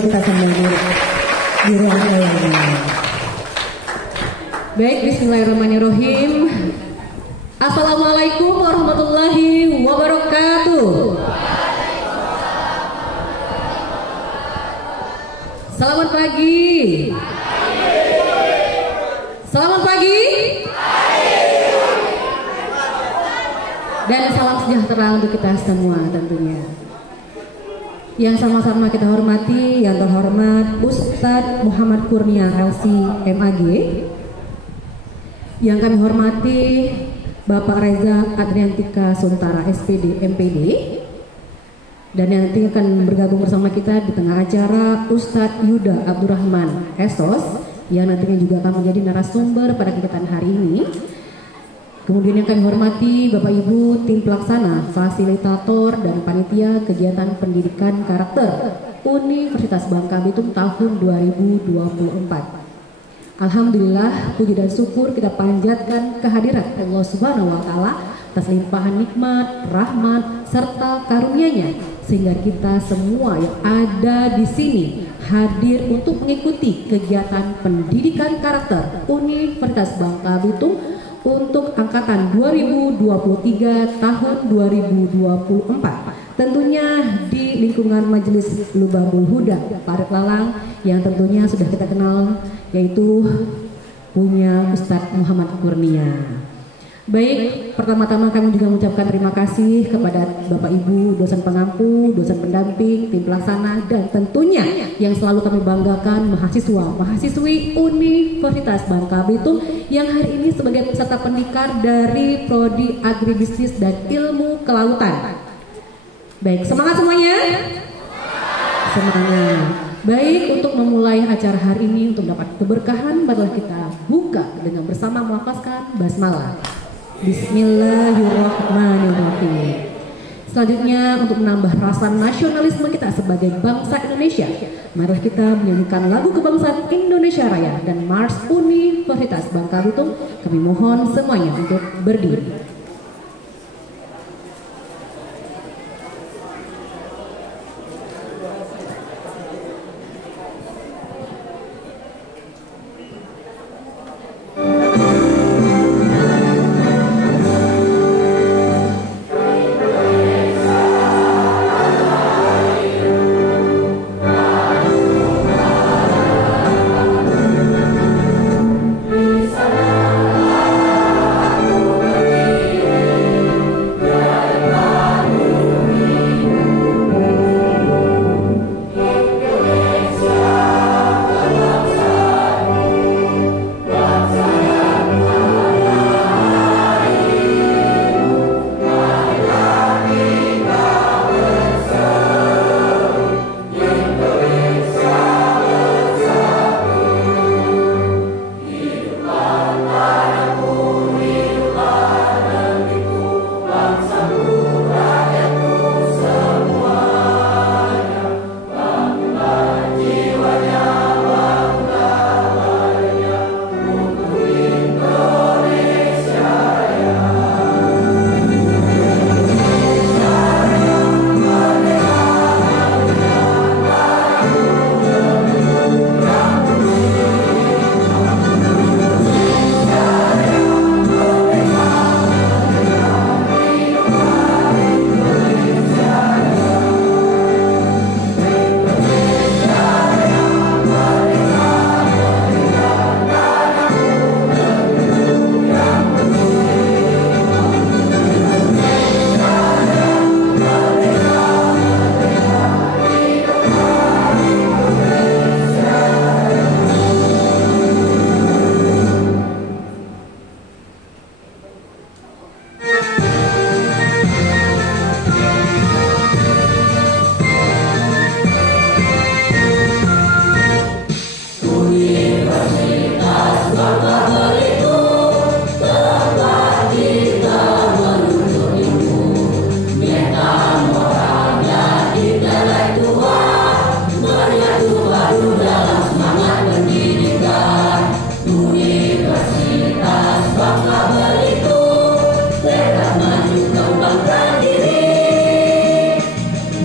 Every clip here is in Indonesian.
coba kita sambung di ruang lainnya. Baik, bismillahirrahmanirrahim. Assalamualaikum warahmatullahi wabarakatuh. Selamat pagi. Selamat pagi. Dan salam sejahtera untuk kita semua tentunya. Yang sama-sama kita hormati, yang terhormat Ustadz Muhammad Kurnia LC MAG. Yang kami hormati Bapak Reza Adriantika Suntara SPD MPD. Dan yang nanti akan bergabung bersama kita di tengah acara Ustadz Yuda Abdurrahman Esos, yang nantinya juga akan menjadi narasumber pada kegiatan hari ini. Kemudian yang kami hormati Bapak Ibu tim pelaksana, fasilitator dan panitia kegiatan pendidikan karakter Universitas Bangka Belitung tahun 2024. Alhamdulillah, puji dan syukur kita panjatkan kehadirat Allah Subhanahu wa taala atas limpahan nikmat, rahmat serta karunia-Nya, sehingga kita semua yang ada di sini hadir untuk mengikuti kegiatan pendidikan karakter Universitas Bangka Belitung untuk angkatan 2023 tahun 2024. Tentunya di lingkungan Majelis Lubabul Huda Parit Lalang yang tentunya sudah kita kenal, yaitu punya Ustadz Muhammad Kurnia. Baik, pertama-tama kami juga mengucapkan terima kasih kepada Bapak Ibu dosen pengampu, dosen pendamping, tim pelaksana, dan tentunya yang selalu kami banggakan mahasiswa-mahasiswi Universitas Bangka Belitung yang hari ini sebagai peserta pendikar dari Prodi Agribisnis dan Ilmu Kelautan. Baik, semangat semuanya. Semangat. Baik, untuk memulai acara hari ini untuk dapat keberkahan, marilah kita buka dengan bersama melafazkan basmalah. Bismillahirrahmanirrahim. Selanjutnya, untuk menambah rasa nasionalisme kita sebagai bangsa Indonesia, marilah kita menyanyikan lagu kebangsaan Indonesia Raya dan Mars Universitas Bangka Belitung. Kami mohon semuanya untuk berdiri.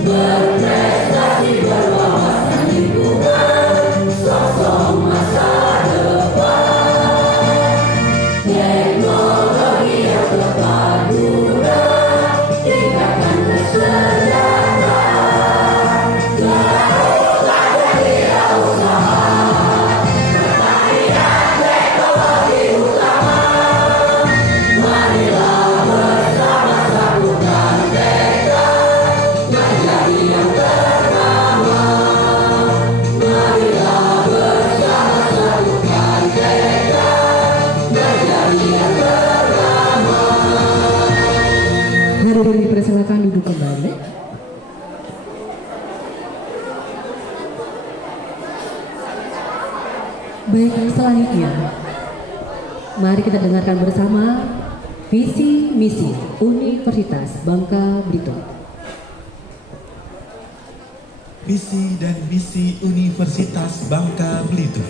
Berprestasi berwawasan lingkungan. Baik, selanjutnya mari kita dengarkan bersama visi misi Universitas Bangka Belitung. Visi dan misi Universitas Bangka Belitung.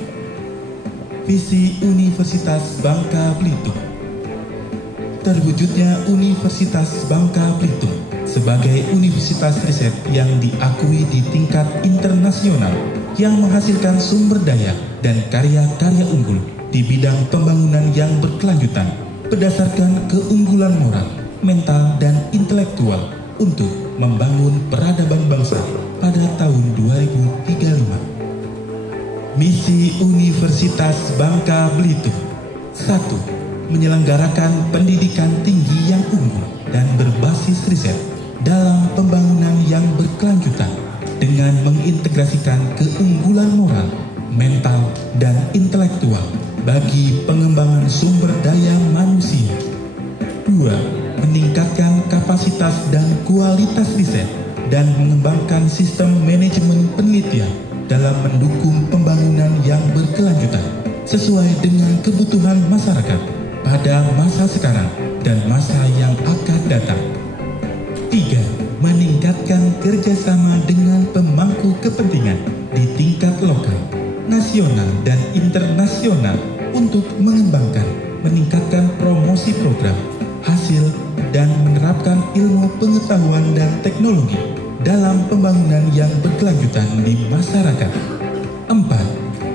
Visi Universitas Bangka Belitung. Terwujudnya Universitas Bangka Belitung sebagai universitas riset yang diakui di tingkat internasional, yang menghasilkan sumber daya dan karya-karya unggul di bidang pembangunan yang berkelanjutan berdasarkan keunggulan moral, mental, dan intelektual untuk membangun peradaban bangsa pada tahun 2035. Misi Universitas Bangka Belitung: 1. Menyelenggarakan pendidikan tinggi yang unggul dan berbasis riset dalam pembangunan yang berkelanjutan dengan mengintegrasikan keunggulan moral, mental, dan intelektual bagi pengembangan sumber daya manusia. 2. Meningkatkan kapasitas dan kualitas riset dan mengembangkan sistem manajemen penelitian dalam mendukung pembangunan yang berkelanjutan sesuai dengan kebutuhan masyarakat pada masa sekarang dan masa yang akan datang. 3. Meningkatkan kerjasama dengan pemangku kepentingan di tingkat lokal, nasional, dan internasional untuk mengembangkan, meningkatkan promosi program, hasil, dan menerapkan ilmu pengetahuan dan teknologi dalam pembangunan yang berkelanjutan di masyarakat. 4.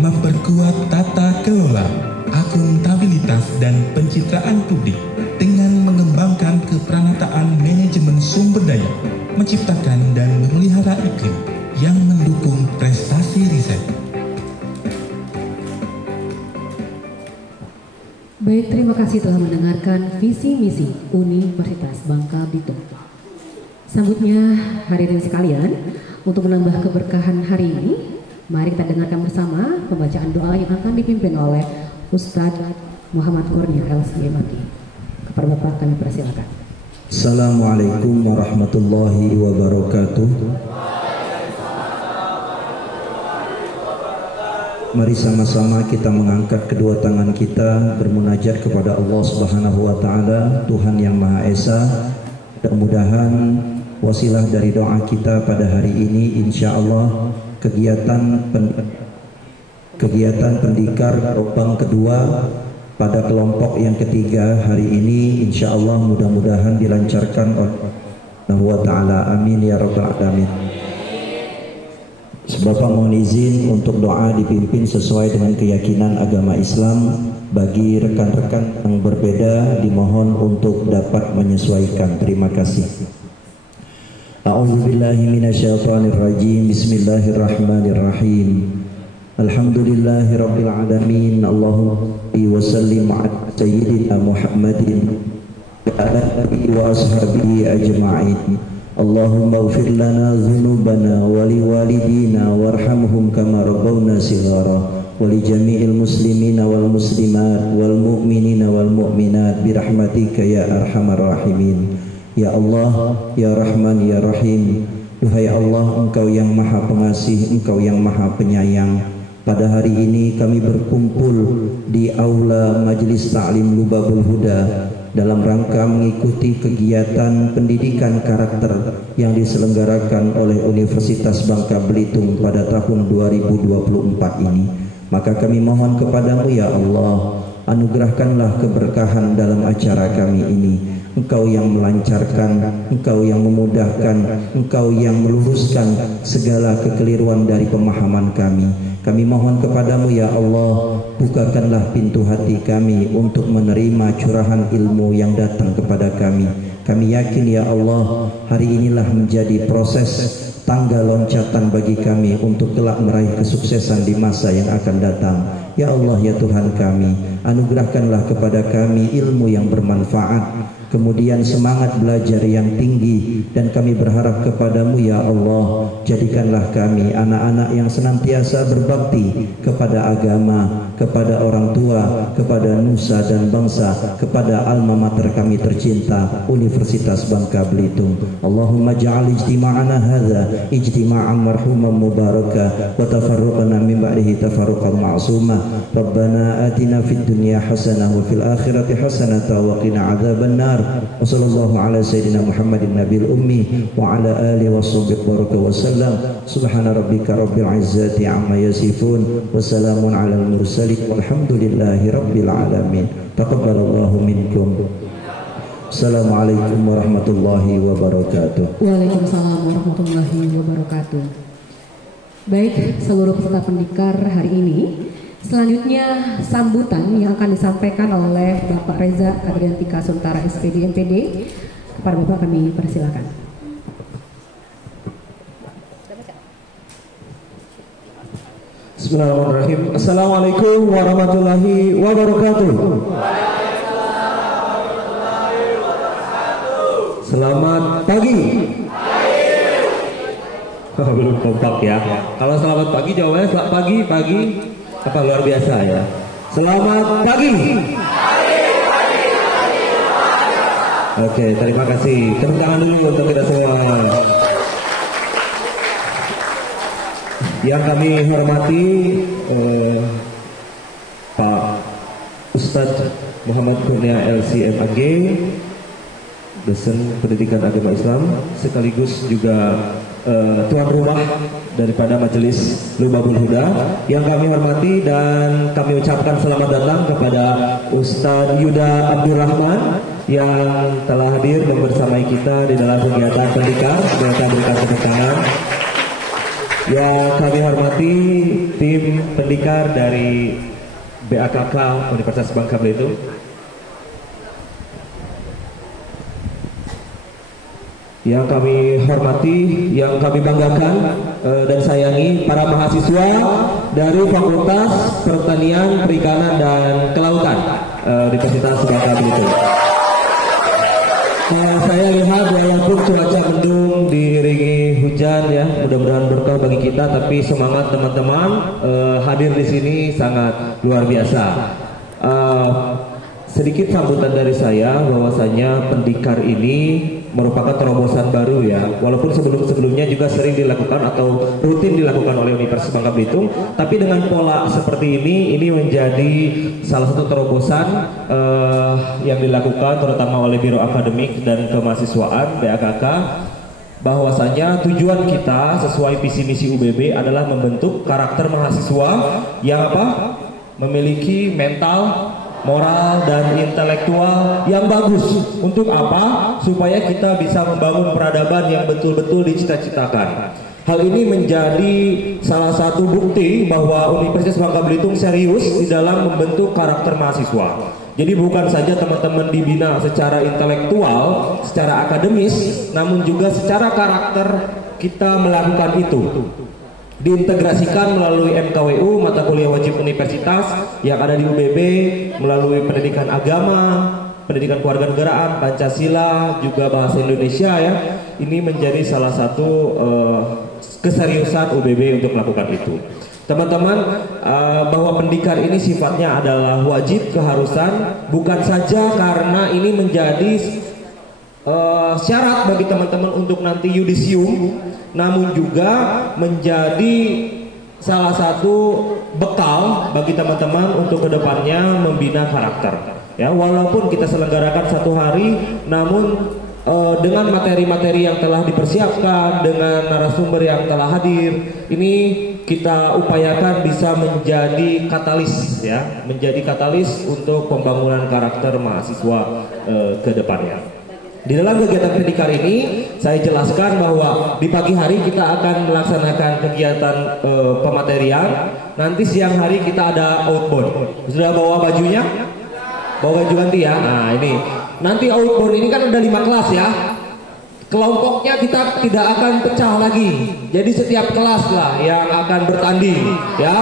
Memperkuat tata kelola, akuntabilitas, dan pencitraan publik dengan mengembangkan keperanatan manajemen sumber daya, menciptakan dan memelihara iklim yang mendukung prestasi riset. Baik, terima kasih telah mendengarkan visi misi Universitas Bangka Belitung. Selanjutnya, hadirin sekalian, untuk menambah keberkahan hari ini, mari kita dengarkan bersama pembacaan doa yang akan dipimpin oleh Ustadz Muhammad Kurnia LCMAT. Kepada Bapak kami persilakan. Assalamualaikum warahmatullahi wabarakatuh. Mari sama-sama kita mengangkat kedua tangan kita bermunajat kepada Allah Subhanahu wa taala, Tuhan yang Maha Esa. Mudah-mudahan wasilah dari doa kita pada hari ini, insya Allah kegiatan pendikar gelombang kedua pada kelompok yang ketiga hari ini, insya Allah mudah-mudahan dilancarkan oleh Allah wa taala. Amin ya rabbal alamin. Bapak mohon izin untuk doa dipimpin sesuai dengan keyakinan agama Islam. Bagi rekan-rekan yang berbeda dimohon untuk dapat menyesuaikan. Terima kasih. A'udzubillahi minasyaitonirrajim. Bismillahirrahmanirrahim. Alhamdulillahi rabbil alamin. Allahumma wa sallim ala sayyidina Muhammadin wa ala alihi wa ashabihi ajma'in. Allahumma ighfir lana dhunubana wa liwalidina warhamhum kama rabbawna shighara wa li jami'il muslimina wal muslimat wal mu'minina wal mu'minat birahmatika ya arhamar rahimin. Ya Allah, ya Rahman, ya Rahim. Duhai Allah, Engkau yang Maha Pengasih, Engkau yang Maha Penyayang. Pada hari ini kami berkumpul di aula Majelis Ta'lim Lubabul Huda dalam rangka mengikuti kegiatan pendidikan karakter yang diselenggarakan oleh Universitas Bangka Belitung pada tahun 2024 ini. Maka kami mohon kepadamu ya Allah, anugerahkanlah keberkahan dalam acara kami ini. Engkau yang melancarkan, Engkau yang memudahkan, Engkau yang meluruskan segala kekeliruan dari pemahaman kami. Kami mohon kepadamu ya Allah, bukakanlah pintu hati kami untuk menerima curahan ilmu yang datang kepada kami. Kami yakin ya Allah, hari inilah menjadi proses tangga loncatan bagi kami untuk kelak meraih kesuksesan di masa yang akan datang. Ya Allah, ya Tuhan kami, Anugerahkanlah kepada kami ilmu yang bermanfaat, kemudian semangat belajar yang tinggi, dan kami berharap kepadamu ya Allah, jadikanlah kami anak-anak yang senantiasa berbakti kepada agama, kepada orang tua, kepada nusa dan bangsa, kepada alma mater kami tercinta, Universitas Bangka Belitung. Allahumma ja'al ijtima'ana hadza ijtima'an marhuman mubaraka wa tafarruqana min ba'dihi tafarruqan ma'suma. Rabbana atina fid dunya hasanah wa fil akhirati hasanah wa qina adzaban nar. Wa sallallahu ala sayyidina Muhammadin nabil ummi wa ala alihi wa sahbihi baraka wa sallam. Subhana rabbika rabbil izzati amma yasifun wa salamun alal mursalin walhamdulillahi rabbil alamin. Taqabbalallahu minkum. Assalamualaikum warahmatullahi wabarakatuh. Waalaikumsalam warahmatullahi wabarakatuh. Baik, seluruh peserta pendikar hari ini, selanjutnya sambutan yang akan disampaikan oleh Bapak Reza Adriantika Suntara SPD MPD. Kepada Bapak kami persilakan. Bismillahirrahmanirrahim. Assalamualaikum warahmatullahi wabarakatuh. Selamat pagi. Belum kompak ya. Kalau selamat pagi jawabannya selamat pagi. Apa luar biasa ya. Selamat pagi. Oke, terima kasih. Tepuk tangan dulu untuk kita semua. Yang kami hormati Pak Ustadz Muhammad Kurnia LCMAG, dosen pendidikan agama Islam, sekaligus juga tuan rumah daripada Majelis Lubabul Huda. Yang kami hormati dan kami ucapkan selamat datang kepada Ustadz Yuda Abdurrahman yang telah hadir dan bersamai kita di dalam kegiatan pendikar. Kita berikan tepuk tangan. Yang kami hormati tim pendikar dari BAKK Universitas Bangka Belitung. Yang kami hormati, yang kami banggakan dan sayangi para mahasiswa dari Fakultas Pertanian, Perikanan dan Kelautan Universitas Bangka Belitung. Saya lihat walaupun cuaca mendung diiringi hujan ya, mudah-mudahan berkah bagi kita, tapi semangat teman-teman hadir di sini sangat luar biasa. Sedikit sambutan dari saya bahwasanya pendikar ini merupakan terobosan baru ya, walaupun sebelum-sebelumnya juga sering dilakukan atau rutin dilakukan oleh Universitas Bangka Belitung, tapi dengan pola seperti ini menjadi salah satu terobosan yang dilakukan terutama oleh Biro Akademik dan Kemahasiswaan BAKK, bahwasanya tujuan kita sesuai visi misi UBB adalah membentuk karakter mahasiswa yang memiliki mental, moral dan intelektual yang bagus. Untuk apa? Supaya kita bisa membangun peradaban yang betul-betul dicita-citakan. Hal ini menjadi salah satu bukti bahwa Universitas Bangka Belitung serius di dalam membentuk karakter mahasiswa. Jadi bukan saja teman-teman dibina secara intelektual, secara akademis, namun juga secara karakter kita melakukan itu. Diintegrasikan melalui MKWU, mata kuliah wajib universitas yang ada di UBB, melalui pendidikan agama, pendidikan kewarganegaraan, Pancasila, juga bahasa Indonesia ya. Ini menjadi salah satu keseriusan UBB untuk melakukan itu. Teman-teman, bahwa pendikar ini sifatnya adalah wajib, keharusan, bukan saja karena ini menjadi syarat bagi teman-teman untuk nanti yudisium, namun juga menjadi salah satu bekal bagi teman-teman untuk kedepannya membina karakter. Ya, walaupun kita selenggarakan 1 hari, namun dengan materi-materi yang telah dipersiapkan, dengan narasumber yang telah hadir, ini kita upayakan bisa menjadi katalis ya, menjadi katalis untuk pembangunan karakter mahasiswa ke depannya. Di dalam kegiatan pendikar ini saya jelaskan bahwa di pagi hari kita akan melaksanakan kegiatan pematerian. Nanti siang hari kita ada outbound. Sudah bawa bajunya? Bawa baju ganti ya. Nah ini nanti outbound ini kan ada 5 kelas ya. kelompoknya kita tidak akan pecah lagi. Jadi setiap kelas lah yang akan bertanding, ya.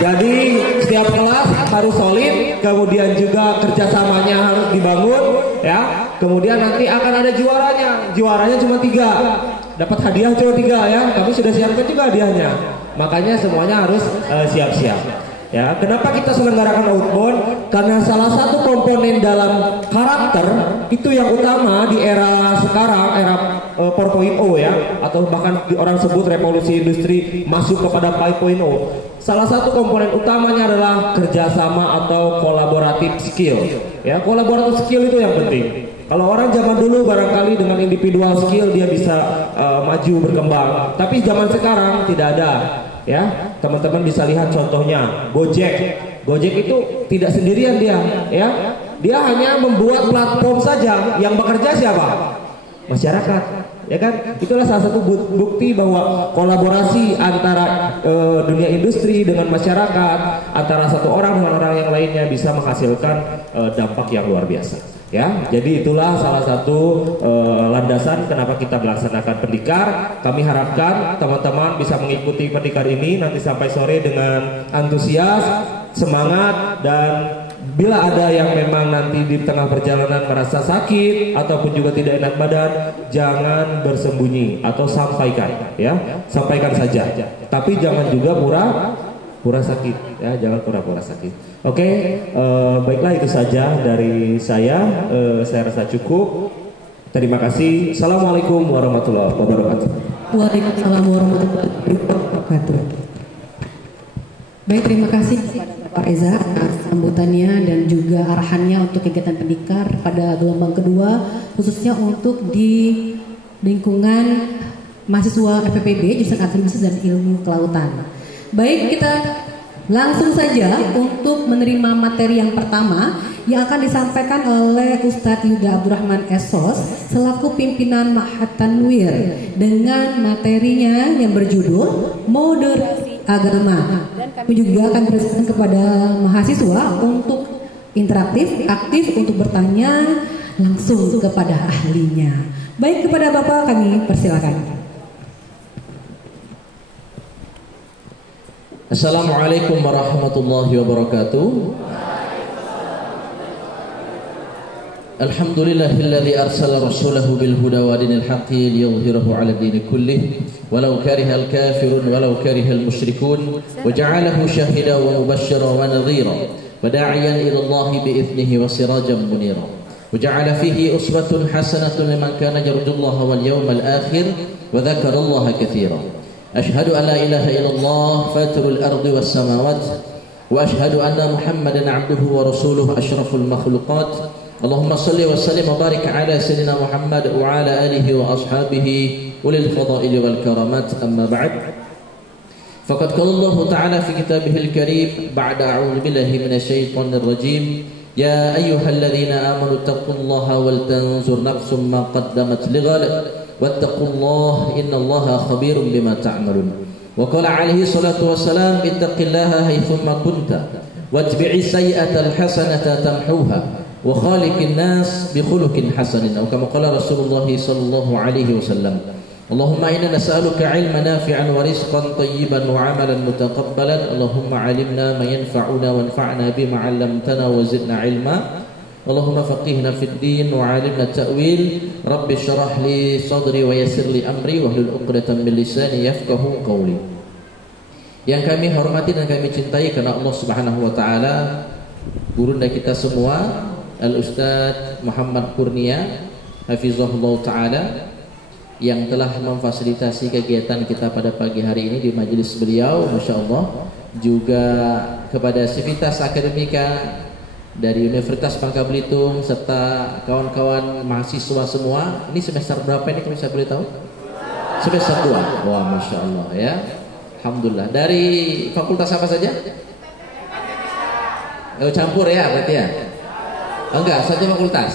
Jadi setiap kelas harus solid, kemudian juga kerjasamanya harus dibangun, ya. Kemudian nanti akan ada juaranya. Juaranya cuma 3, dapat hadiah cuma 3 ya. Kami sudah siapkan juga hadiahnya. Makanya semuanya harus siap-siap. Ya, kenapa kita selenggarakan outbound? Karena salah satu komponen dalam karakter itu yang utama di era sekarang, era 4.0 ya, atau bahkan orang sebut revolusi industri masuk kepada 5.0. Salah satu komponen utamanya adalah kerjasama atau kolaboratif skill. Ya, kolaboratif skill itu yang penting. Kalau orang zaman dulu barangkali dengan individual skill dia bisa maju berkembang, tapi zaman sekarang tidak ada. Ya, teman-teman bisa lihat contohnya Gojek. Gojek itu tidak sendirian dia, ya. Dia hanya membuat platform saja, yang bekerja siapa? Masyarakat, ya kan? Itulah salah satu bukti bahwa kolaborasi antara dunia industri dengan masyarakat, antara satu orang dengan orang yang lainnya bisa menghasilkan dampak yang luar biasa. Ya, jadi itulah salah satu landasan kenapa kita melaksanakan pendikar. Kami harapkan teman-teman bisa mengikuti pendikar ini nanti sampai sore dengan antusias, semangat, dan bila ada yang memang nanti di tengah perjalanan merasa sakit ataupun juga tidak enak badan, jangan bersembunyi atau sampaikan, ya, sampaikan saja. Tapi jangan juga pura sakit, ya, jangan pura-pura sakit. Oke, baiklah itu saja dari saya. Saya rasa cukup. Terima kasih. Assalamualaikum warahmatullahi wabarakatuh. Waalaikumsalam warahmatullahi wabarakatuh. Baik, terima kasih Pak Reza atas sambutannya dan juga arahannya untuk kegiatan pendikar pada gelombang kedua, khususnya untuk di lingkungan mahasiswa FPPB jurusan Agribisnis dan Ilmu Kelautan. Baik, kita langsung saja untuk menerima materi yang pertama yang akan disampaikan oleh Ustadz Yuda Abdurrahman SOS selaku pimpinan Ma'had Tanwir dengan materinya yang berjudul Moderasi Agama. Dan kami juga akan berikan kepada mahasiswa untuk interaktif, aktif untuk bertanya langsung kepada ahlinya. Baik, kepada Bapak kami persilakan. Assalamualaikum warahmatullahi wabarakatuh. Alhamdulillahilladzi arsala rasulahu bil huda wa dinil haqqi liyudhhirahu 'ala dini kullih walau karihal kafirun walau karihal musyrikun wa ja'alahu syahidan wa mubasysyiran wa nadhira wa da'iyan ila Allah bi idnihi wa sirajan munira wa ja'ala fihi uswatun hasanatun liman kana yarjullaha wal yawmal akhir wa dzakarallaha katsiran. أشهد أن لا إله إلا الله فاتر الأرض والسماوات وأشهد أن محمدا عبده ورسوله أشرف المخلوقات اللهم صل وسلم وبارك على سيدنا محمد وعلى آله وأصحابه أولي الفضائل والكرامات أما بعد فقد قال الله تعالى في كتابه الكريم بعد أعوذ بالله من الشيطان الرجيم يا أيها الذين آمنوا اتقوا الله ولتنظر نفس ما قدمت لغد واتقوا الله إن الله خبير بما تعملون وقال عليه الصلاة والسلام اتق الله حيثما كنت واتبع السيئة الحسنة تمحوها وخالق الناس بخلق حسن أو كما قال رسول الله صلى الله عليه وسلم اللهم إنا نسألك علما نافعا ورزقا طيبا وعملا متقبلا اللهم علمنا ما ينفعنا وانفعنا بما علمتنا وزدنا علما اللهم فقهنا في الدين وعلمنا التأويل رب اشرح لي صدري ويسر لي أمري واحلل عقدة من لساني يفقهوا قولي. Yang kami hormati dan kami cintai karena Allah Subhanahu wa taala, gurunda kita semua Al-Ustadz Muhammad Kurnia hafizahullah taala yang telah memfasilitasi kegiatan kita pada pagi hari ini di majelis beliau, Masya Allah. Juga kepada Sivitas Akademika dari Universitas Bangka Belitung serta kawan-kawan mahasiswa semua. Ini semester berapa ini kalau saya boleh tahu? Semester 2. Wah, Masya Allah ya. Alhamdulillah. Dari fakultas apa saja? Oh, campur ya berarti ya? Oh, enggak, satu fakultas.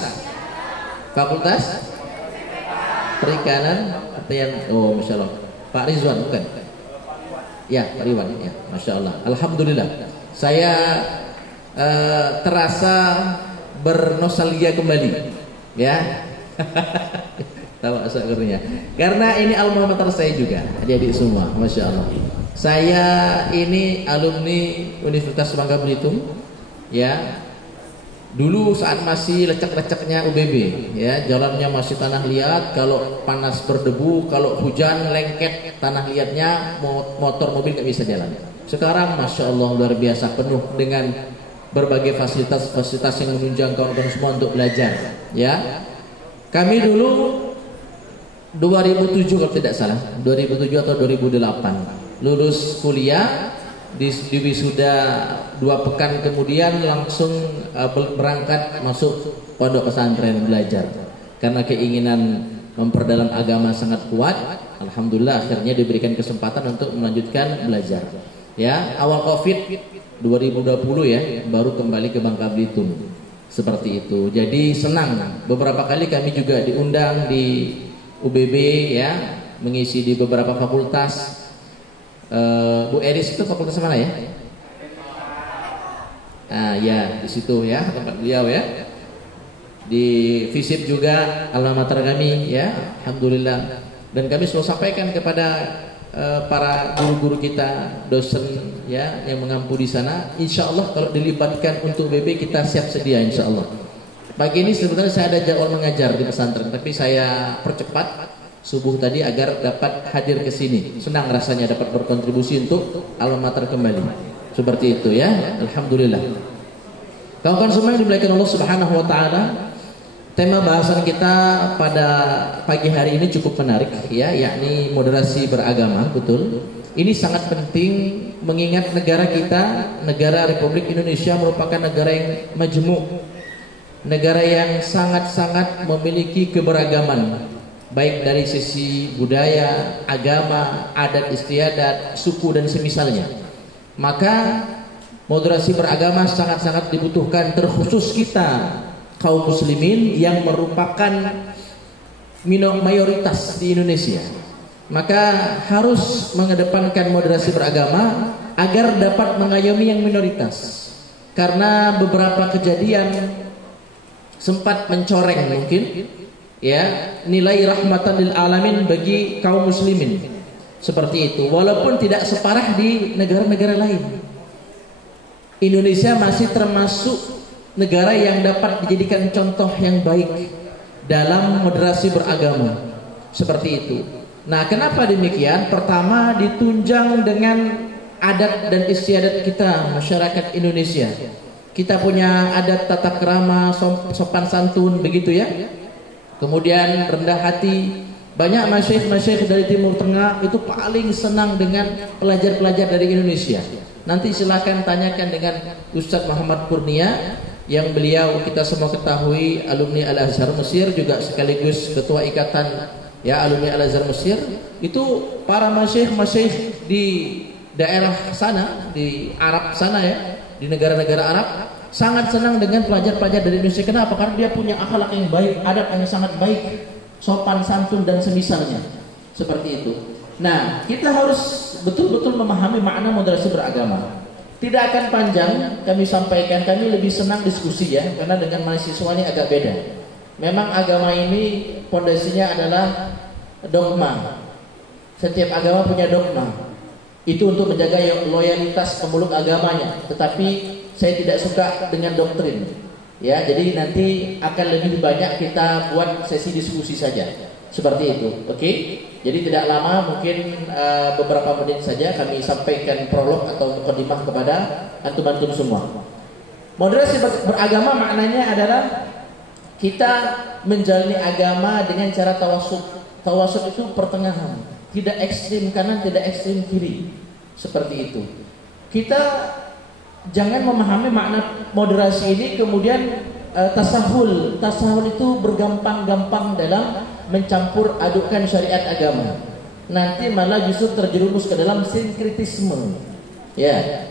Fakultas Perikanan Pertanian. Oh, Masya Allah. Pak Rizwan bukan? Ya, Pak Rizwan ya. Masya Allah. Alhamdulillah. Saya terasa bernostalgia kembali, ya. Tawa sakurnya. Karena ini alma mater saya juga, adik-adik semua, masya Allah. Saya ini alumni Universitas Bangka Belitung, ya. Dulu saat masih lecek-leceknya UBB, ya, jalannya masih tanah liat. Kalau panas berdebu, kalau hujan lengket tanah liatnya, motor mobil nggak bisa jalan. Sekarang masya Allah luar biasa, penuh dengan berbagai fasilitas yang menunjang kawan-kawan semua untuk belajar, ya. Kami dulu 2007 kalau tidak salah, 2007 atau 2008 lulus kuliah, di wisuda 2 pekan kemudian langsung berangkat masuk pondok pesantren belajar. Karena keinginan memperdalam agama sangat kuat, alhamdulillah akhirnya diberikan kesempatan untuk melanjutkan belajar. Ya, awal Covid 2020 ya, baru kembali ke Bangka Belitung. Seperti itu. Jadi senang. Beberapa kali kami juga diundang di UBB ya, mengisi di beberapa fakultas. Bu Eris itu fakultas mana ya? Ya di situ ya tempat beliau ya. Di FISIP juga alma mater kami ya, alhamdulillah. Dan kami selalu sampaikan kepada para guru-guru kita, dosen ya yang mengampu di sana. Insya Allah kalau dilibatkan untuk UBB kita siap sedia insya Allah. Pagi ini sebenarnya saya ada jadwal mengajar di pesantren, tapi saya percepat subuh tadi agar dapat hadir ke sini. Senang rasanya dapat berkontribusi untuk alma mater kembali. Seperti itu ya. Alhamdulillah. Kawan-kawan semua yang dimuliakan Allah Subhanahu wa taala, tema bahasan kita pada pagi hari ini cukup menarik ya, yakni moderasi beragama, betul. Ini sangat penting mengingat negara kita, negara Republik Indonesia merupakan negara yang majmuk. Negara yang sangat-sangat memiliki keberagaman, baik dari sisi budaya, agama, adat istiadat, suku dan semisalnya. Maka moderasi beragama sangat-sangat dibutuhkan, terkhusus kita kaum muslimin yang merupakan mayoritas di Indonesia. Maka harus mengedepankan moderasi beragama agar dapat mengayomi yang minoritas. Karena beberapa kejadian sempat mencoreng mungkin ya nilai rahmatan lil alamin bagi kaum muslimin seperti itu, walaupun tidak separah di negara-negara lain. Indonesia masih termasuk negara yang dapat dijadikan contoh yang baik dalam moderasi beragama seperti itu. Nah, kenapa demikian? Pertama, ditunjang dengan adat dan istiadat kita masyarakat Indonesia. Kita punya adat tata krama, sopan santun begitu ya. Kemudian rendah hati. Banyak masyayikh dari Timur Tengah itu paling senang dengan pelajar-pelajar dari Indonesia. Nanti silakan tanyakan dengan Ustadz Muhammad Kurnia, yang beliau kita semua ketahui alumni Al-Azhar Mesir, juga sekaligus ketua ikatan ya alumni Al-Azhar Mesir. Itu para masyayikh di daerah sana, di Arab sana ya, di negara-negara Arab, sangat senang dengan pelajar-pelajar dari Indonesia. Kenapa? Karena dia punya akhlak yang baik, adat yang sangat baik, sopan santun dan semisalnya. Seperti itu. Nah, kita harus betul-betul memahami makna moderasi beragama. Tidak akan panjang kami sampaikan, kami lebih senang diskusi ya, karena dengan mahasiswa ini agak beda. Memang agama ini pondasinya adalah dogma. Setiap agama punya dogma. Itu untuk menjaga loyalitas pemeluk agamanya. Tetapi saya tidak suka dengan doktrin. Ya, jadi nanti akan lebih banyak kita buat sesi diskusi saja. Seperti itu. Oke? Jadi tidak lama, mungkin beberapa menit saja kami sampaikan prolog atau mukadimah kepada antum-antum semua. Moderasi beragama maknanya adalah kita menjalani agama dengan cara tawasud. Tawasud itu pertengahan, tidak ekstrim kanan, tidak ekstrim kiri. Seperti itu. Kita jangan memahami makna moderasi ini kemudian tasahul. Tasahul itu bergampang-gampang dalam mencampur adukan syariat agama. Nanti malah justru terjerumus ke dalam sinkritisme. Ya.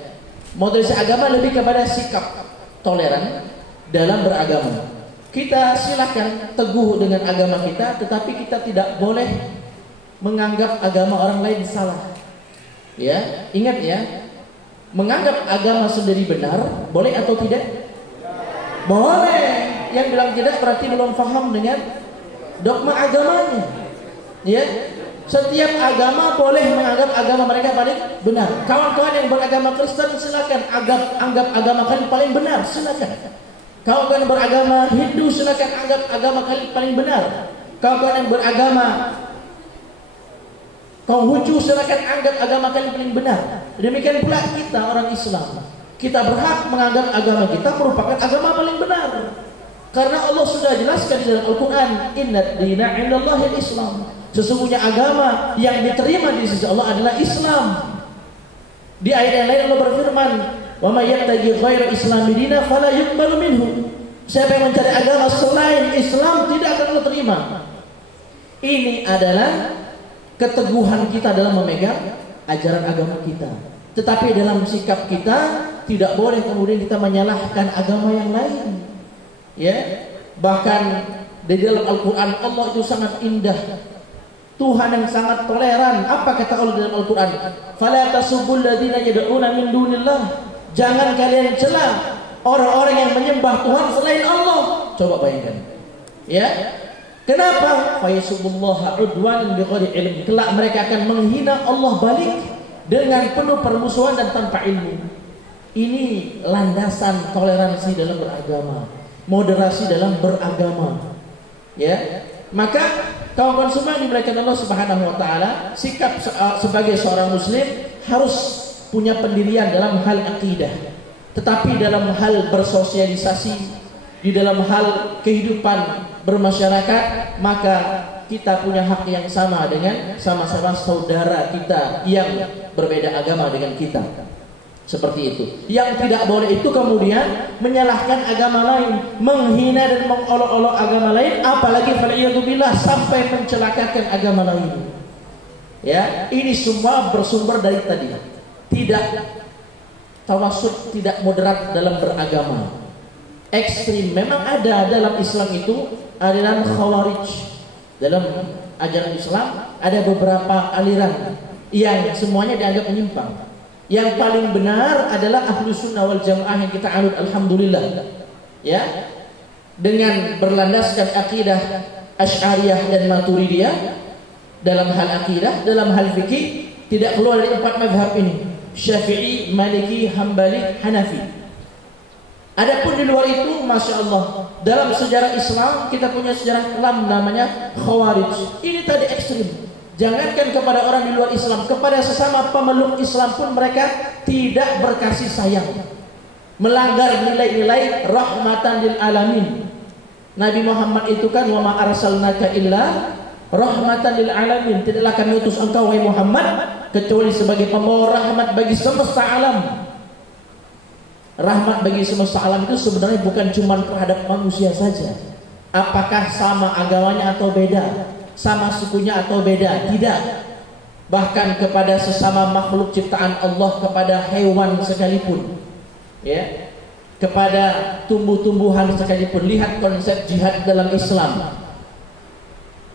Moderasi agama lebih kepada sikap toleran dalam beragama. Kita silakan teguh dengan agama kita, tetapi kita tidak boleh menganggap agama orang lain salah. Ya, ingat ya, menganggap agama sendiri benar boleh atau tidak? Boleh. Yang bilang tidak berarti belum paham dengan dogma agamanya. Ya, setiap agama boleh menganggap agama mereka paling benar. Kawan-kawan yang beragama Kristen silakan anggap agama kalian paling benar, silakan. Kawan-kawan yang beragama Hindu silakan anggap agama kalian paling benar. Kawan-kawan yang beragama Konghucu silakan anggap agama kalian paling benar. Demikian pula kita orang Islam, kita berhak menganggap agama kita merupakan agama paling benar. Karena Allah sudah jelaskan di dalam Al-Quran, Inna dina indallahil Islam. Sesungguhnya agama yang diterima di sisi Allah adalah Islam. Di ayat yang lain Allah berfirman, "Wa may yabtaghi ghayra islami dina fala yuqbalu minhu." Siapa yang mencari agama selain Islam tidak akan Allah terima. Ini adalah keteguhan kita dalam memegang ajaran agama kita. Tetapi dalam sikap kita tidak boleh kemudian kita menyalahkan agama yang lain. Ya, bahkan di dalam Al-Quran Allah itu sangat indah. Tuhan yang sangat toleran. Apa kata Allah dalam Al-Quran? Fala tasubul ladzina yad'una min dunillah. Jangan kalian cela orang-orang yang menyembah Tuhan selain Allah. Coba bayangkan. Ya. Kenapa? Fayasubullaha udwanan bighairi ilm. Kelak mereka akan menghina Allah balik dengan penuh permusuhan dan tanpa ilmu. Ini landasan toleransi dalam beragama, moderasi dalam beragama. Ya. Maka kawan-kawan semua yang dimuliakan Allah Subhanahu wa taala, sikap sebagai seorang muslim harus punya pendirian dalam hal akidah. Tetapi dalam hal bersosialisasi, di dalam hal kehidupan bermasyarakat, maka kita punya hak yang sama dengan sama-sama saudara kita yang berbeda agama dengan kita. Seperti itu. Yang tidak boleh itu kemudian menyalahkan agama lain, menghina dan mengolok-olok agama lain, apalagi faliyatubillah sampai mencelakakan agama lain. Ya, ini semua bersumber dari tadi. Tidak tawassut, tidak moderat dalam beragama. Ekstrim memang ada dalam Islam itu, aliran Khawarij. Dalam ajaran Islam ada beberapa aliran yang semuanya dianggap menyimpang. Yang paling benar adalah Ahlus Sunnah wal Jamaah yang kita anut, alhamdulillah. Ya, dengan berlandaskan akidah Asy'ariyah dan Maturidiyah dalam hal akidah, dalam hal fikih tidak keluar dari 4 mazhab ini: Syafi'i, Maliki, Hambali, Hanafi. Adapun di luar itu, masya Allah, dalam sejarah Islam kita punya sejarah kelam namanya Khawarij. Ini tadi ekstrim. Jangankan kepada orang di luar Islam, kepada sesama pemeluk Islam pun mereka tidak berkasih sayang, melanggar nilai-nilai rahmatan lil alamin. Nabi Muhammad itu kan, wa ma arsalnaka illa rahmatan lil alamin. Tidaklah kami utus engkau wahai Muhammad kecuali sebagai pembawa rahmat bagi semesta alam. Rahmat bagi semesta alam itu sebenarnya bukan cuma terhadap manusia saja. Apakah sama agamanya atau beda, sama sukunya atau beda, tidak. Bahkan kepada sesama makhluk ciptaan Allah, kepada hewan sekalipun, ya, kepada tumbuh-tumbuhan sekalipun. Lihat konsep jihad dalam Islam.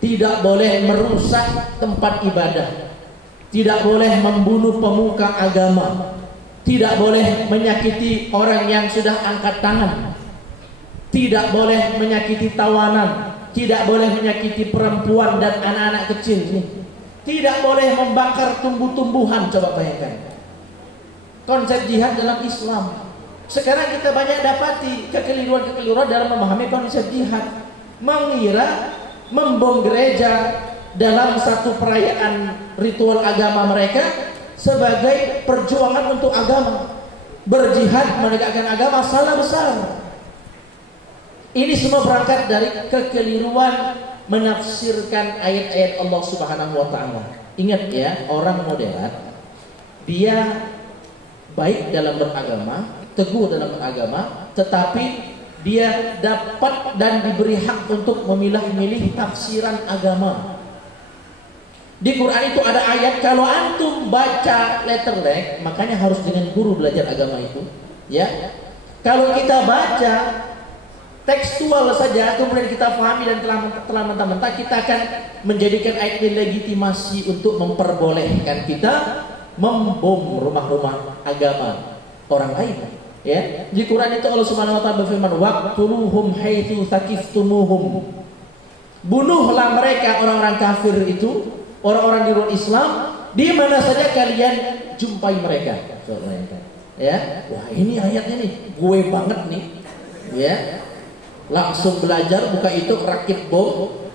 Tidak boleh merusak tempat ibadah, tidak boleh membunuh pemuka agama, tidak boleh menyakiti orang yang sudah angkat tangan, tidak boleh menyakiti tawanan, tidak boleh menyakiti perempuan dan anak-anak kecil, tidak boleh membakar tumbuh-tumbuhan. Coba bayangkan konsep jihad dalam Islam. Sekarang kita banyak dapati kekeliruan-kekeliruan dalam memahami konsep jihad, mengira membom gereja dalam satu perayaan ritual agama mereka sebagai perjuangan untuk agama, berjihad menegakkan agama, salah besar. Ini semua berangkat dari kekeliruan menafsirkan ayat-ayat Allah Subhanahu wa taala. Ingat ya, orang moderat dia baik dalam beragama, teguh dalam beragama, tetapi dia dapat dan diberi hak untuk memilah-milih tafsiran agama. Di Quran itu ada ayat, kalau antum baca letterlek, makanya harus dengan guru belajar agama itu, ya. Kalau kita baca tekstual saja, kemudian kita pahami dan telah mentah-mentah, kita akan menjadikan ayat ini legitimasi untuk memperbolehkan kita membom rumah-rumah agama orang lain, ya. Di Quran itu Allah Subhanahu wa taala berfirman, waqtuluhum haitsu tsaqiftumuhum. Bunuhlah mereka, orang-orang kafir itu, orang-orang di luar Islam, di mana saja kalian jumpai mereka. Ya, wah ini ayatnya nih, gue banget nih. Ya, langsung belajar, buka itu, rakit bom.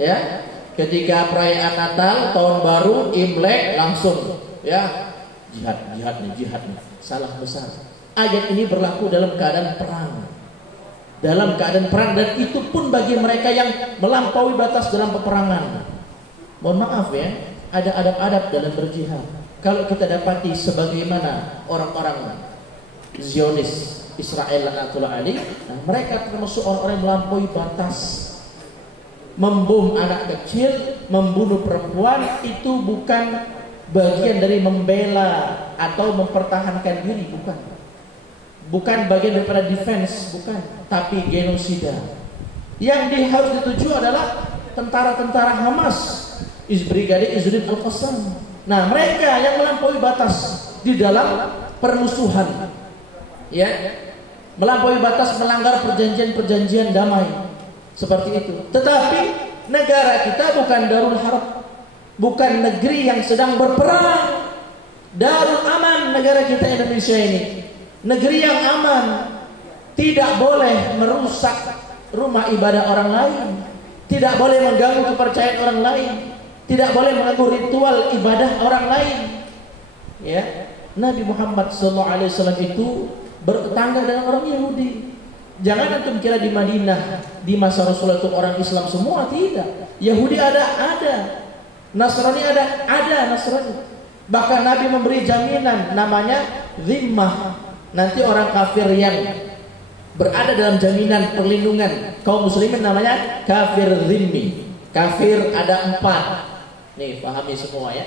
Ya, ketika perayaan Natal, tahun baru, Imlek, langsung ya jihad nih, salah besar. Ayat ini berlaku dalam keadaan perang, dan itu pun bagi mereka yang melampaui batas dalam peperangan. Mohon maaf ya, ada adab-adab dalam berjihad. Kalau kita dapati sebagaimana orang-orang Zionis Israel laknatullah alaih, mereka termasuk orang-orang yang melampaui batas, membom anak kecil, membunuh perempuan. Itu bukan bagian dari membela atau mempertahankan diri, bukan bagian daripada defense, bukan, tapi genosida. Yang harus dituju adalah tentara-tentara Hamas, Brigadir Izzuddin Al-Qassam. Nah, mereka yang melampaui batas di dalam permusuhan, ya, melampaui batas, melanggar perjanjian-perjanjian damai seperti itu. Tetapi negara kita bukan Darul Harb, bukan negeri yang sedang berperang. Darul Aman negara kita Indonesia ini, negeri yang aman, tidak boleh merusak rumah ibadah orang lain, tidak boleh mengganggu kepercayaan orang lain, tidak boleh mengganggu ritual ibadah orang lain. Ya, Nabi Muhammad SAW itu bertetangga dengan orang Yahudi. Jangan antum kira di Madinah di masa Rasulullah itu orang Islam semua, tidak. Yahudi ada. Nasrani ada Nasrani. Bahkan Nabi memberi jaminan namanya zimmah. Nanti orang kafir yang berada dalam jaminan perlindungan kaum muslimin namanya kafir zimmi. Kafir ada 4. Nih, pahami semua ya.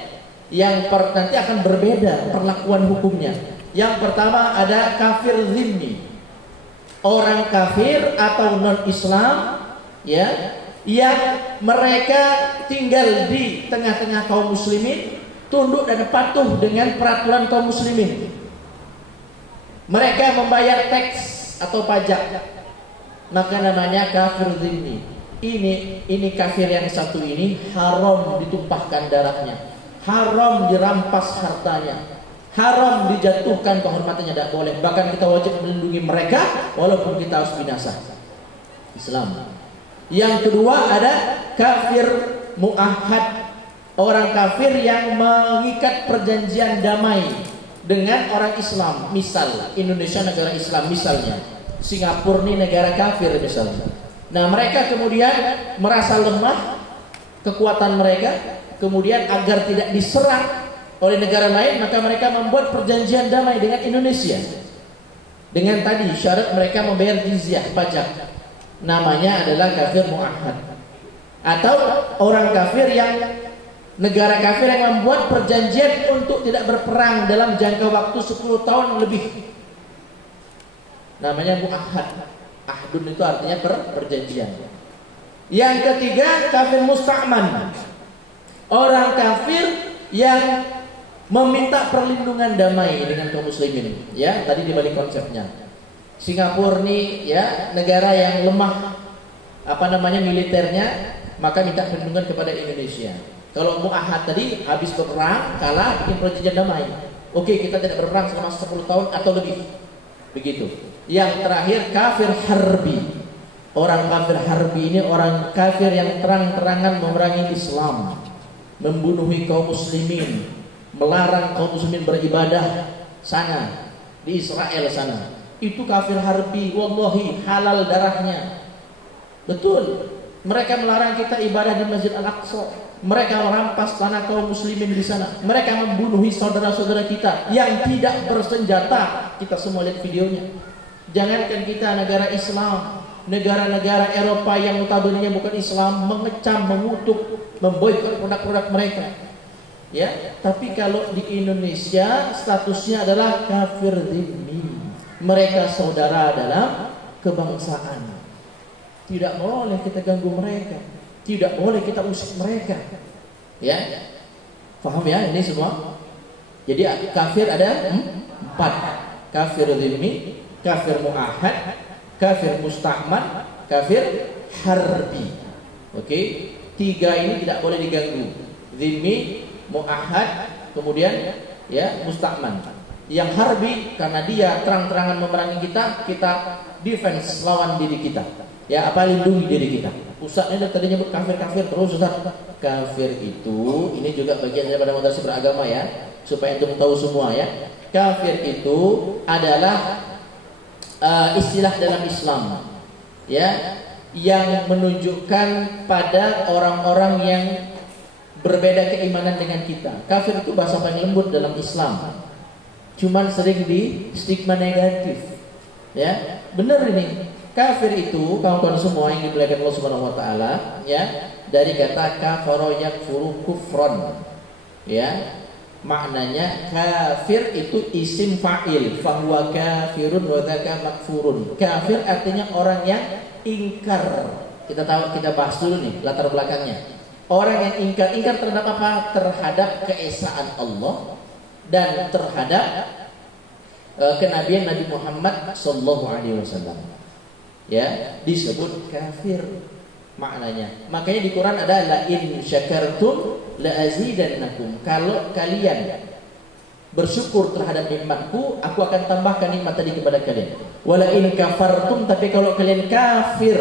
Yang nanti akan berbeda perlakuan hukumnya. Yang pertama ada kafir zimmi. Orang kafir atau non-Islam, ya, yang mereka tinggal di tengah-tengah kaum muslimin, tunduk dan patuh dengan peraturan kaum muslimin. Mereka membayar teks atau pajak, maka namanya kafir zimmi. Ini kafir yang satu ini haram ditumpahkan darahnya, haram dirampas hartanya, haram dijatuhkan kehormatannya, tidak boleh. Bahkan kita wajib melindungi mereka walaupun kita harus binasa. Islam. Yang kedua ada kafir mu'ahad, orang kafir yang mengikat perjanjian damai dengan orang Islam. Misal Indonesia negara Islam, misalnya Singapura ini negara kafir misalnya. Nah, mereka kemudian merasa lemah kekuatan mereka, kemudian agar tidak diserang oleh negara lain, maka mereka membuat perjanjian damai dengan Indonesia. Dengan tadi syarat mereka membayar jizyah, pajak. Namanya adalah kafir mu'ahad. Atau orang kafir yang negara kafir yang membuat perjanjian untuk tidak berperang dalam jangka waktu 10 tahun lebih. Namanya mu'ahad. Ahdun itu artinya perjanjian. Yang ketiga kafir musta'man. Orang kafir yang meminta perlindungan damai dengan kaum muslimin. Ya, tadi dibalik konsepnya. Singapura nih ya negara yang lemah militernya, maka minta perlindungan kepada Indonesia. Kalau mu'ahad tadi habis berperang, kalah, bikin perjanjian damai. Oke, kita tidak berperang selama 10 tahun atau lebih. Begitu. Yang terakhir kafir harbi. Orang kafir harbi ini orang kafir yang terang-terangan memerangi Islam, membunuhi kaum muslimin, melarang kaum muslimin beribadah sana di Israel sana. Itu kafir harbi, wallahi halal darahnya. Betul. Mereka melarang kita ibadah di Masjid Al-Aqsa. Mereka merampas tanah kaum muslimin di sana. Mereka membunuhi saudara-saudara kita yang tidak bersenjata. Kita semua lihat videonya. Jangankan kita negara Islam, negara-negara Eropa yang notabene bukan Islam mengecam, mengutuk, memboikot produk-produk mereka. Ya, tapi kalau di Indonesia statusnya adalah kafir dhimmi. Mereka saudara dalam kebangsaan. Tidak boleh kita ganggu mereka, tidak boleh kita usik mereka. Ya, paham ya ini semua? Jadi kafir ada 4. Kafir dhimmi, kafir mu'ahad, kafir musta'man, kafir harbi. Oke, tiga ini tidak boleh diganggu. Zimmi, mu'ahad, kemudian ya musta'man. Yang harbi karena dia terang-terangan memerangi kita, kita defense lawan diri kita. Ya, apa lindungi diri kita. Ustaz ini tadi nyebut kafir-kafir terus Ustaz. Kafir itu ini juga bagian daripada moderasi beragama ya, supaya antum tahu semua ya. Kafir itu adalah istilah dalam Islam ya, yang menunjukkan pada orang-orang yang berbeda keimanan dengan kita. Kafir itu bahasa paling lembut dalam Islam, cuman sering di stigma negatif ya. Benar ini, kafir itu kawan-kawan semua yang dimuliakan Allah Subhanahu wa taala ya, dari kata kafara yakfuru kufron ya. Maknanya kafir itu isim fa'il, fahuwa kafirun wa dzaka makfurun. Kafir artinya orang yang ingkar. Kita bahas dulu nih latar belakangnya. Orang yang ingkar terhadap apa? Terhadap keesaan Allah dan terhadap kenabian Nabi Muhammad sallallahu alaihi wasallam. Ya, disebut kafir maknanya. Makanya di Quran ada la in syakartum la azidannakum. Kalau kalian bersyukur terhadap nikmatku, aku akan tambahkan nikmat tadi kepada kalian. Wala in kafartum, tapi kalau kalian kafir,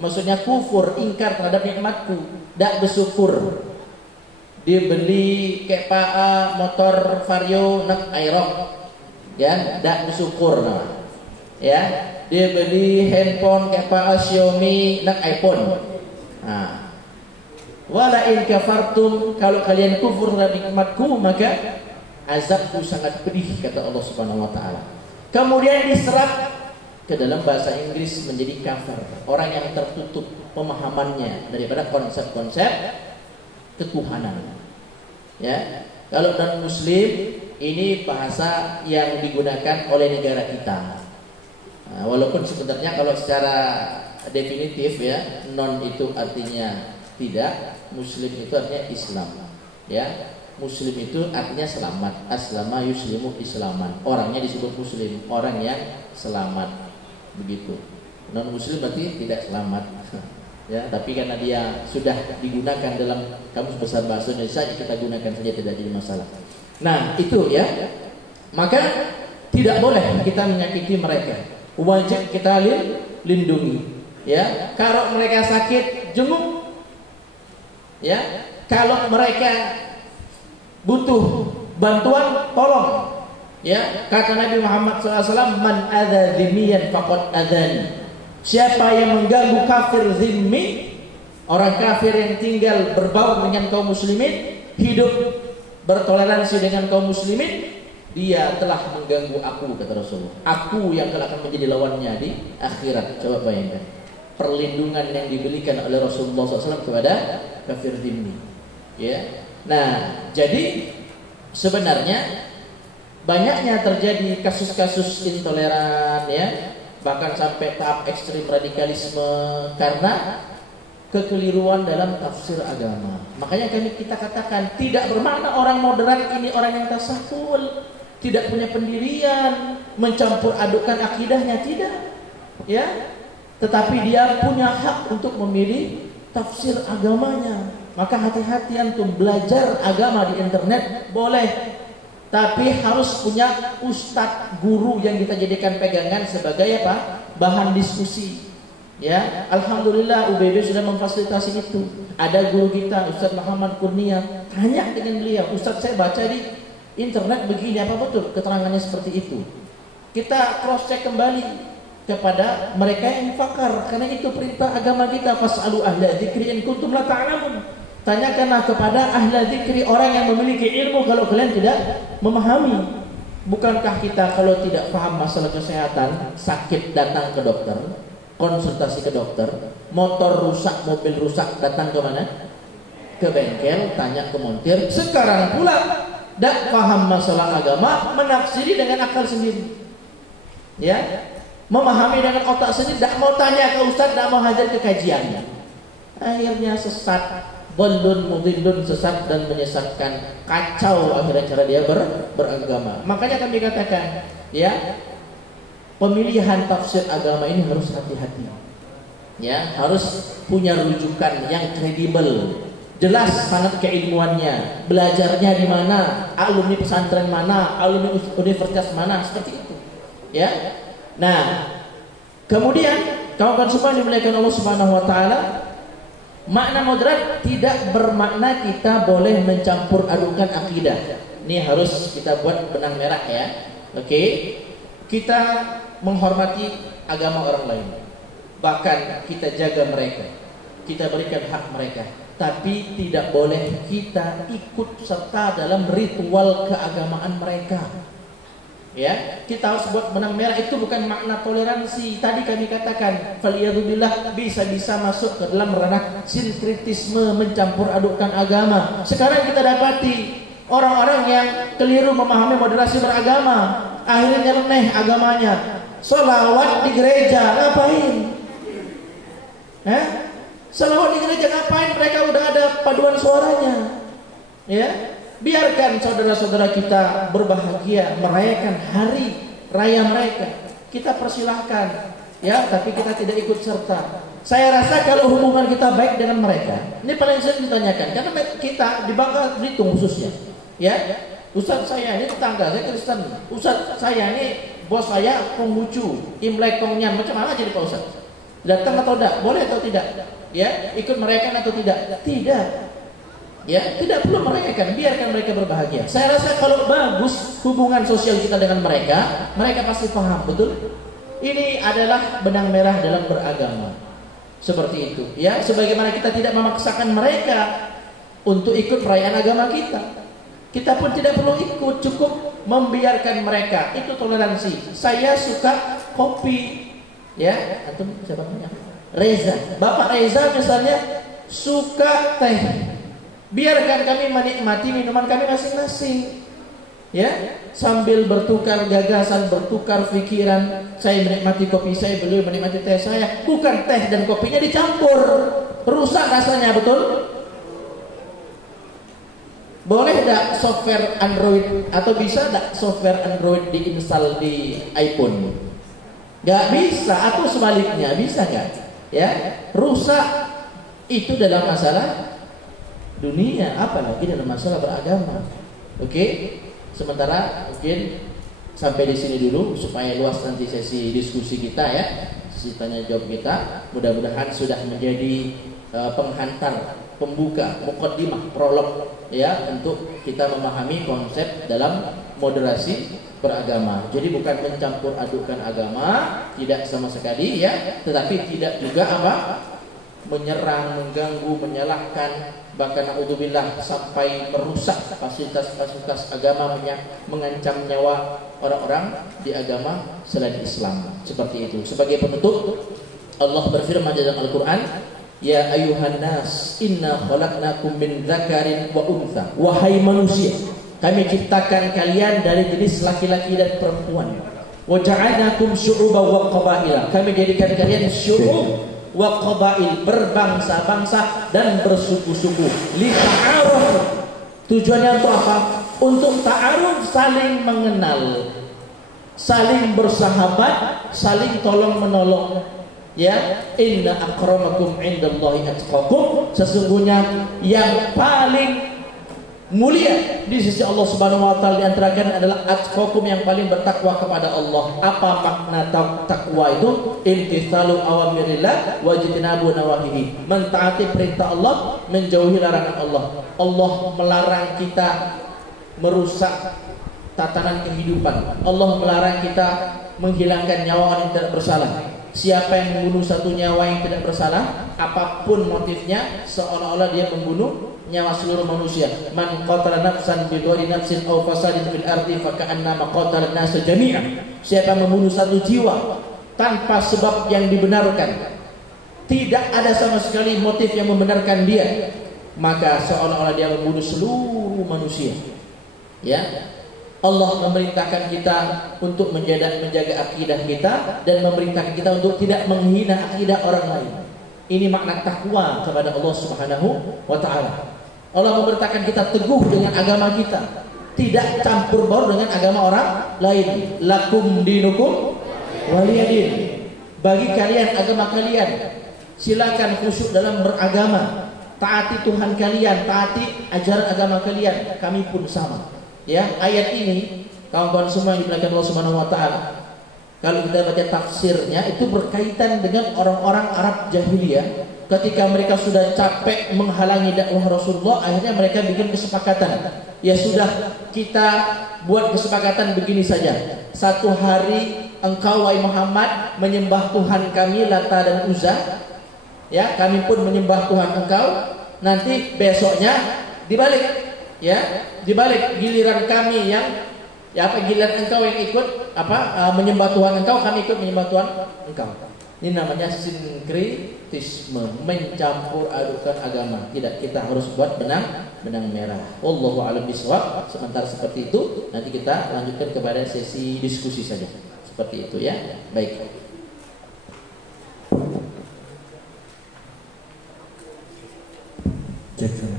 maksudnya kufur, ingkar terhadap nikmatku, dak bersyukur. Dia beli kayak motor Vario nak Aerox, ya, dak bersyukur nah. Ya, dia beli handphone kayak Xiaomi nak iPhone. Nah, wala in kafartum, kalau kalian kufur terhadap nikmatku, maka azabku sangat pedih, kata Allah Subhanahu wa taala. Kemudian diserap ke dalam bahasa Inggris menjadi kafir, orang yang tertutup pemahamannya daripada konsep-konsep ketuhanan. Ya, kalau non muslim ini bahasa yang digunakan oleh negara kita. Nah, walaupun sebenarnya kalau secara definitif ya, non itu artinya tidak, muslim itu artinya Islam. Ya, muslim itu artinya selamat. Aslama yuslimu islaman. Orangnya disebut muslim, orang yang selamat. Begitu. Non muslim berarti tidak selamat. Ya, tapi karena dia sudah digunakan dalam kamus besar bahasa Indonesia, kita gunakan saja, tidak jadi masalah. Nah, itu ya. Maka tidak boleh kita menyakiti mereka. Wajib kita lindungi. Ya, kalau mereka sakit, jenguk. Ya, kalau mereka butuh bantuan, tolong. Ya, kata Nabi Muhammad SAW, man adza dzimmiyan faqad adzani. Siapa yang mengganggu kafir zimmi, orang kafir yang tinggal berbaur dengan kaum muslimin, hidup bertoleransi dengan kaum muslimin, dia telah mengganggu aku, kata Rasulullah. Aku yang akan menjadi lawannya di akhirat. Coba bayangkan perlindungan yang diberikan oleh Rasulullah SAW kepada kafir zimmi. Ya. Nah, jadi sebenarnya banyaknya terjadi kasus-kasus intoleran ya, bahkan sampai tahap ekstrim radikalisme karena kekeliruan dalam tafsir agama. Makanya kita katakan tidak bermakna orang moderat ini orang yang tasahul, tidak punya pendirian, mencampur adukan akidahnya, tidak. Ya. Tetapi dia punya hak untuk memilih tafsir agamanya. Maka hati-hati antum belajar agama di internet boleh, tapi harus punya ustadz guru yang kita jadikan pegangan sebagai apa? Bahan diskusi. Ya, alhamdulillah UBB sudah memfasilitasi itu. Ada guru kita Ustaz Muhammad Kurnia, tanya dengan beliau, Ustaz saya baca di internet begini, apa betul keterangannya seperti itu? Kita cross check kembali kepada mereka yang fakar, karena itu perintah agama kita, fasalu ahla dzikri in kuntum la ta'lamun. Tanyakanlah kepada ahla dzikri, orang yang memiliki ilmu kalau kalian tidak memahami. Bukankah kita kalau tidak paham masalah kesehatan, sakit datang ke dokter, konsultasi ke dokter, motor rusak, mobil rusak, datang ke mana? Ke bengkel, tanya ke montir. Sekarang pula tidak paham masalah agama, menafsiri dengan akal sendiri. Ya, memahami dengan otak sendiri, tidak mau tanya ke ustaz, tidak mau hadir ke kajiannya. Akhirnya sesat. Bolun mudillun, sesat dan menyesatkan, kacau akhirnya cara dia beragama. Makanya kami katakan ya, pemilihan tafsir agama ini harus hati-hati. Ya, harus punya rujukan yang kredibel, jelas sangat keilmuannya, belajarnya di mana, alumni pesantren mana, alumni universitas mana, seperti itu. Ya. Nah, kemudian kawan-kawan semua dimuliakan Allah Subhanahu wa taala, makna moderat tidak bermakna kita boleh mencampur adukan akidah. Ini harus kita buat benang merah ya. Oke. Kita menghormati agama orang lain. Bahkan kita jaga mereka, kita berikan hak mereka, tapi tidak boleh kita ikut serta dalam ritual keagamaan mereka. Ya, kita harus buat benang merah. Itu bukan makna toleransi. Tadi kami katakan, faliyadzubillah, bisa-bisa masuk ke dalam ranah sinkretisme, mencampur adukkan agama. Sekarang kita dapati orang-orang yang keliru memahami moderasi beragama, akhirnya nyeleneh agamanya. Sholawat di gereja, ngapain? Selawat di gereja ngapain? Mereka udah ada paduan suaranya. Ya, biarkan saudara-saudara kita berbahagia merayakan hari raya mereka. Kita persilahkan, ya, tapi kita tidak ikut serta. Saya rasa kalau hubungan kita baik dengan mereka, ini paling sering ditanyakan, karena kita di Bangka Belitung khususnya, ya, Ustaz saya ini tetangga, saya Kristen. Ustaz saya ini bos saya Konghucu, Imlek Kongnya, macam mana jadi Pak Ustaz? Datang atau tidak? Boleh atau tidak? Ya, ikut merayakan atau tidak? Tidak. Ya, tidak perlu merayakan, biarkan mereka berbahagia. Saya rasa kalau bagus hubungan sosial kita dengan mereka, mereka pasti paham, betul? Ini adalah benang merah dalam beragama. Seperti itu, ya. Sebagaimana kita tidak memaksakan mereka untuk ikut perayaan agama kita. Kita pun tidak perlu ikut, cukup membiarkan mereka. Itu toleransi. Saya suka kopi. Ya, antum siapa namanya? Reza. Bapak Reza misalnya suka teh. Biarkan kami menikmati minuman kami masing-masing. Ya, sambil bertukar gagasan, bertukar pikiran. Saya menikmati kopi saya, beliau menikmati teh saya. Bukan teh dan kopinya dicampur, rusak rasanya, betul? Boleh tidak software Android atau bisa tidak software Android diinstal di iPhone? Gak bisa, atau sebaliknya bisa nggak? Ya, rusak itu dalam masalah dunia, apalagi dalam masalah beragama. Oke, sementara mungkin sampai di sini dulu supaya luas nanti sesi diskusi kita ya, sesi tanya jawab kita. Mudah-mudahan sudah menjadi penghantar, pembuka, muqaddimah, prolog ya untuk kita memahami konsep dalam moderasi beragama. Jadi bukan mencampur adukan agama, tidak sama sekali ya, tetapi tidak juga apa? Menyerang, mengganggu, menyalahkan, bahkan naudzubillah sampai merusak fasilitas-fasilitas agama, mengancam nyawa orang-orang di agama selain Islam. Seperti itu. Sebagai penutup, Allah berfirman dalam Al-Qur'an, ya ayuhan nas, inna khalaqnakum min dzakarin wa untha. Wahai manusia, kami ciptakan kalian dari jenis laki-laki dan perempuan. Wa ja'alnakum syu'uban wa qabaila. Kami jadikan kalian syu'ub wa qabail, berbangsa-bangsa dan bersuku-suku. Li ta'aruf. Tujuannya untuk apa? Untuk ta'aruf, saling mengenal, saling bersahabat, saling tolong menolong. Ya, inna akramakum indallahi atqakum. Sesungguhnya yang paling mulia di sisi Allah Subhanahu wa taala di antara kalian adalah atqakum, yang paling bertakwa kepada Allah. Apa makna takwa itu? Imtithalu awamirillah wa jitinabu nawahihi. Mentaati perintah Allah, menjauhi larangan Allah. Allah melarang kita merusak tatanan kehidupan. Allah melarang kita menghilangkan nyawa orang yang tidak bersalah. Siapa yang membunuh satu nyawa yang tidak bersalah, apapun motifnya, seolah-olah dia membunuh nyawa seluruh manusia. Man qatala nafsan bighairi nafsin aw fasadin fil ardi faka'annama qatala an-nasa jami'an. Siapa yang membunuh satu jiwa tanpa sebab yang dibenarkan, tidak ada sama sekali motif yang membenarkan dia, maka seolah-olah dia membunuh seluruh manusia. Ya, Allah memerintahkan kita untuk menjaga akidah kita dan memerintahkan kita untuk tidak menghina akidah orang lain. Ini makna takwa kepada Allah Subhanahu wa taala. Allah memerintahkan kita teguh dengan agama kita, tidak campur baur dengan agama orang lain. Lakum dinukum waliyadin. Bagi kalian agama kalian, Silakan khusyuk dalam beragama. Taati Tuhan kalian, taati ajaran agama kalian. Kami pun sama. Ya, ayat ini kawan-kawan semua yang dimuliakan Allah Subhanahu wa taala. Kalau kita baca tafsirnya itu berkaitan dengan orang-orang Arab jahiliyah. Ketika mereka sudah capek menghalangi dakwah Rasulullah, akhirnya mereka bikin kesepakatan. Ya sudah, kita buat kesepakatan begini saja. Satu hari engkau wahai Muhammad menyembah Tuhan kami Lata dan Uzza. Ya, kami pun menyembah Tuhan engkau. Nanti besoknya dibalik. Ya, dibalik giliran kami yang giliran engkau yang ikut menyembah Tuhan engkau, kami ikut menyembah Tuhan engkau. Ini namanya sinkritisme, mencampur adukan agama. Tidak, kita harus buat benang merah. Wallahu a'lam bishawab. Sementara seperti itu, nanti kita lanjutkan kepada sesi diskusi saja. Seperti itu ya. Baik. Jackson.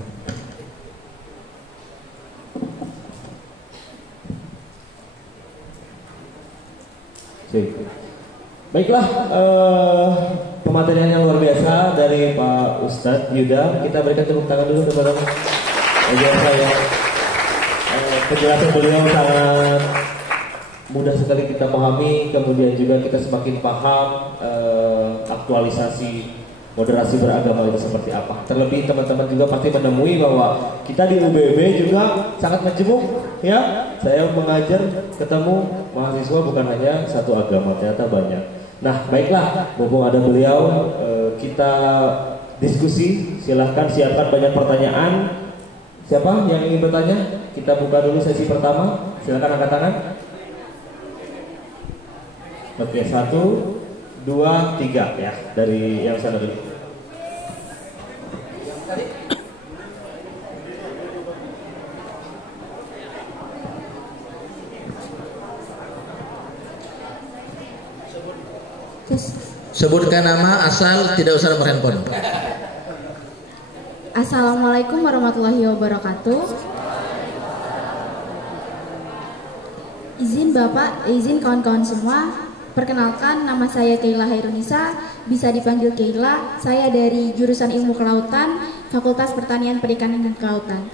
Baiklah, pematerian yang luar biasa dari Pak Ustadz Yuda. Kita berikan tepuk tangan dulu kepada saya. Penjelasan beliau sangat mudah sekali kita pahami, kemudian juga kita semakin paham aktualisasi moderasi beragama itu seperti apa. Terlebih teman-teman juga pasti menemui bahwa kita di UBB juga sangat majemuk, ya. Saya mengajar ketemu mahasiswa bukan hanya satu agama, ternyata banyak. Nah, baiklah, mumpung ada beliau, kita diskusi. Silahkan siapkan banyak pertanyaan. Siapa yang ingin bertanya? Kita buka dulu sesi pertama. Silahkan angkat tangan. Oke, 1, 2, 3 ya, dari yang sana dulu. Sebutkan nama, asal, tidak usah nomor handphone. Assalamualaikum warahmatullahi wabarakatuh. Izin Bapak, izin kawan-kawan semua. Perkenalkan, nama saya Keila Hairunisa, bisa dipanggil Keila. Saya dari jurusan Ilmu Kelautan, Fakultas Pertanian Perikanan dan Kelautan.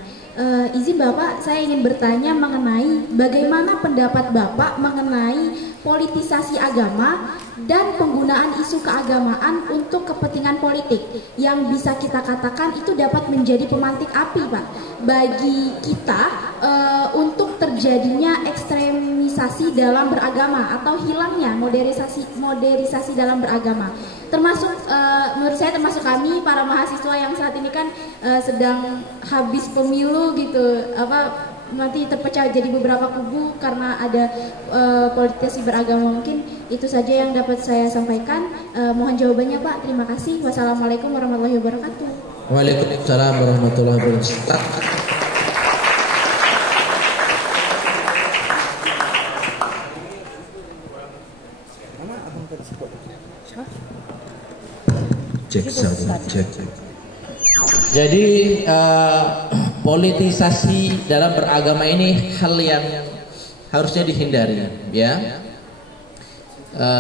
Izin Bapak, saya ingin bertanya mengenai bagaimana pendapat Bapak mengenai politisasi agama dan penggunaan isu keagamaan untuk kepentingan politik yang bisa kita katakan itu dapat menjadi pemantik api, Pak, bagi kita untuk terjadinya ekstremisasi dalam beragama atau hilangnya modernisasi dalam beragama. Termasuk menurut saya termasuk kami para mahasiswa yang saat ini kan sedang habis pemilu gitu, nanti terpecah jadi beberapa kubu karena ada politisasi beragama. Mungkin itu saja yang dapat saya sampaikan. Mohon jawabannya Pak. Terima kasih. Wassalamualaikum warahmatullahi wabarakatuh. Waalaikumsalam warahmatullahi wabarakatuh. Jadi politisasi dalam beragama ini hal yang harusnya dihindari, ya.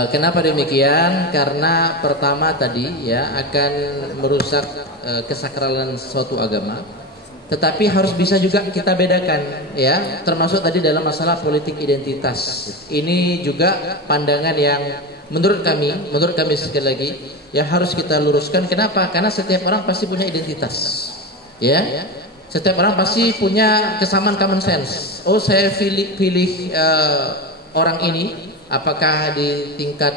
Kenapa demikian? Karena pertama tadi ya akan merusak kesakralan suatu agama. Tetapi harus bisa juga kita bedakan, ya. Termasuk tadi dalam masalah politik identitas. Ini juga pandangan yang menurut kami sekali lagi ya harus kita luruskan. Kenapa? Karena setiap orang pasti punya identitas, ya. Setiap orang pasti punya kesamaan common sense. Oh, saya pilih orang ini, apakah di tingkat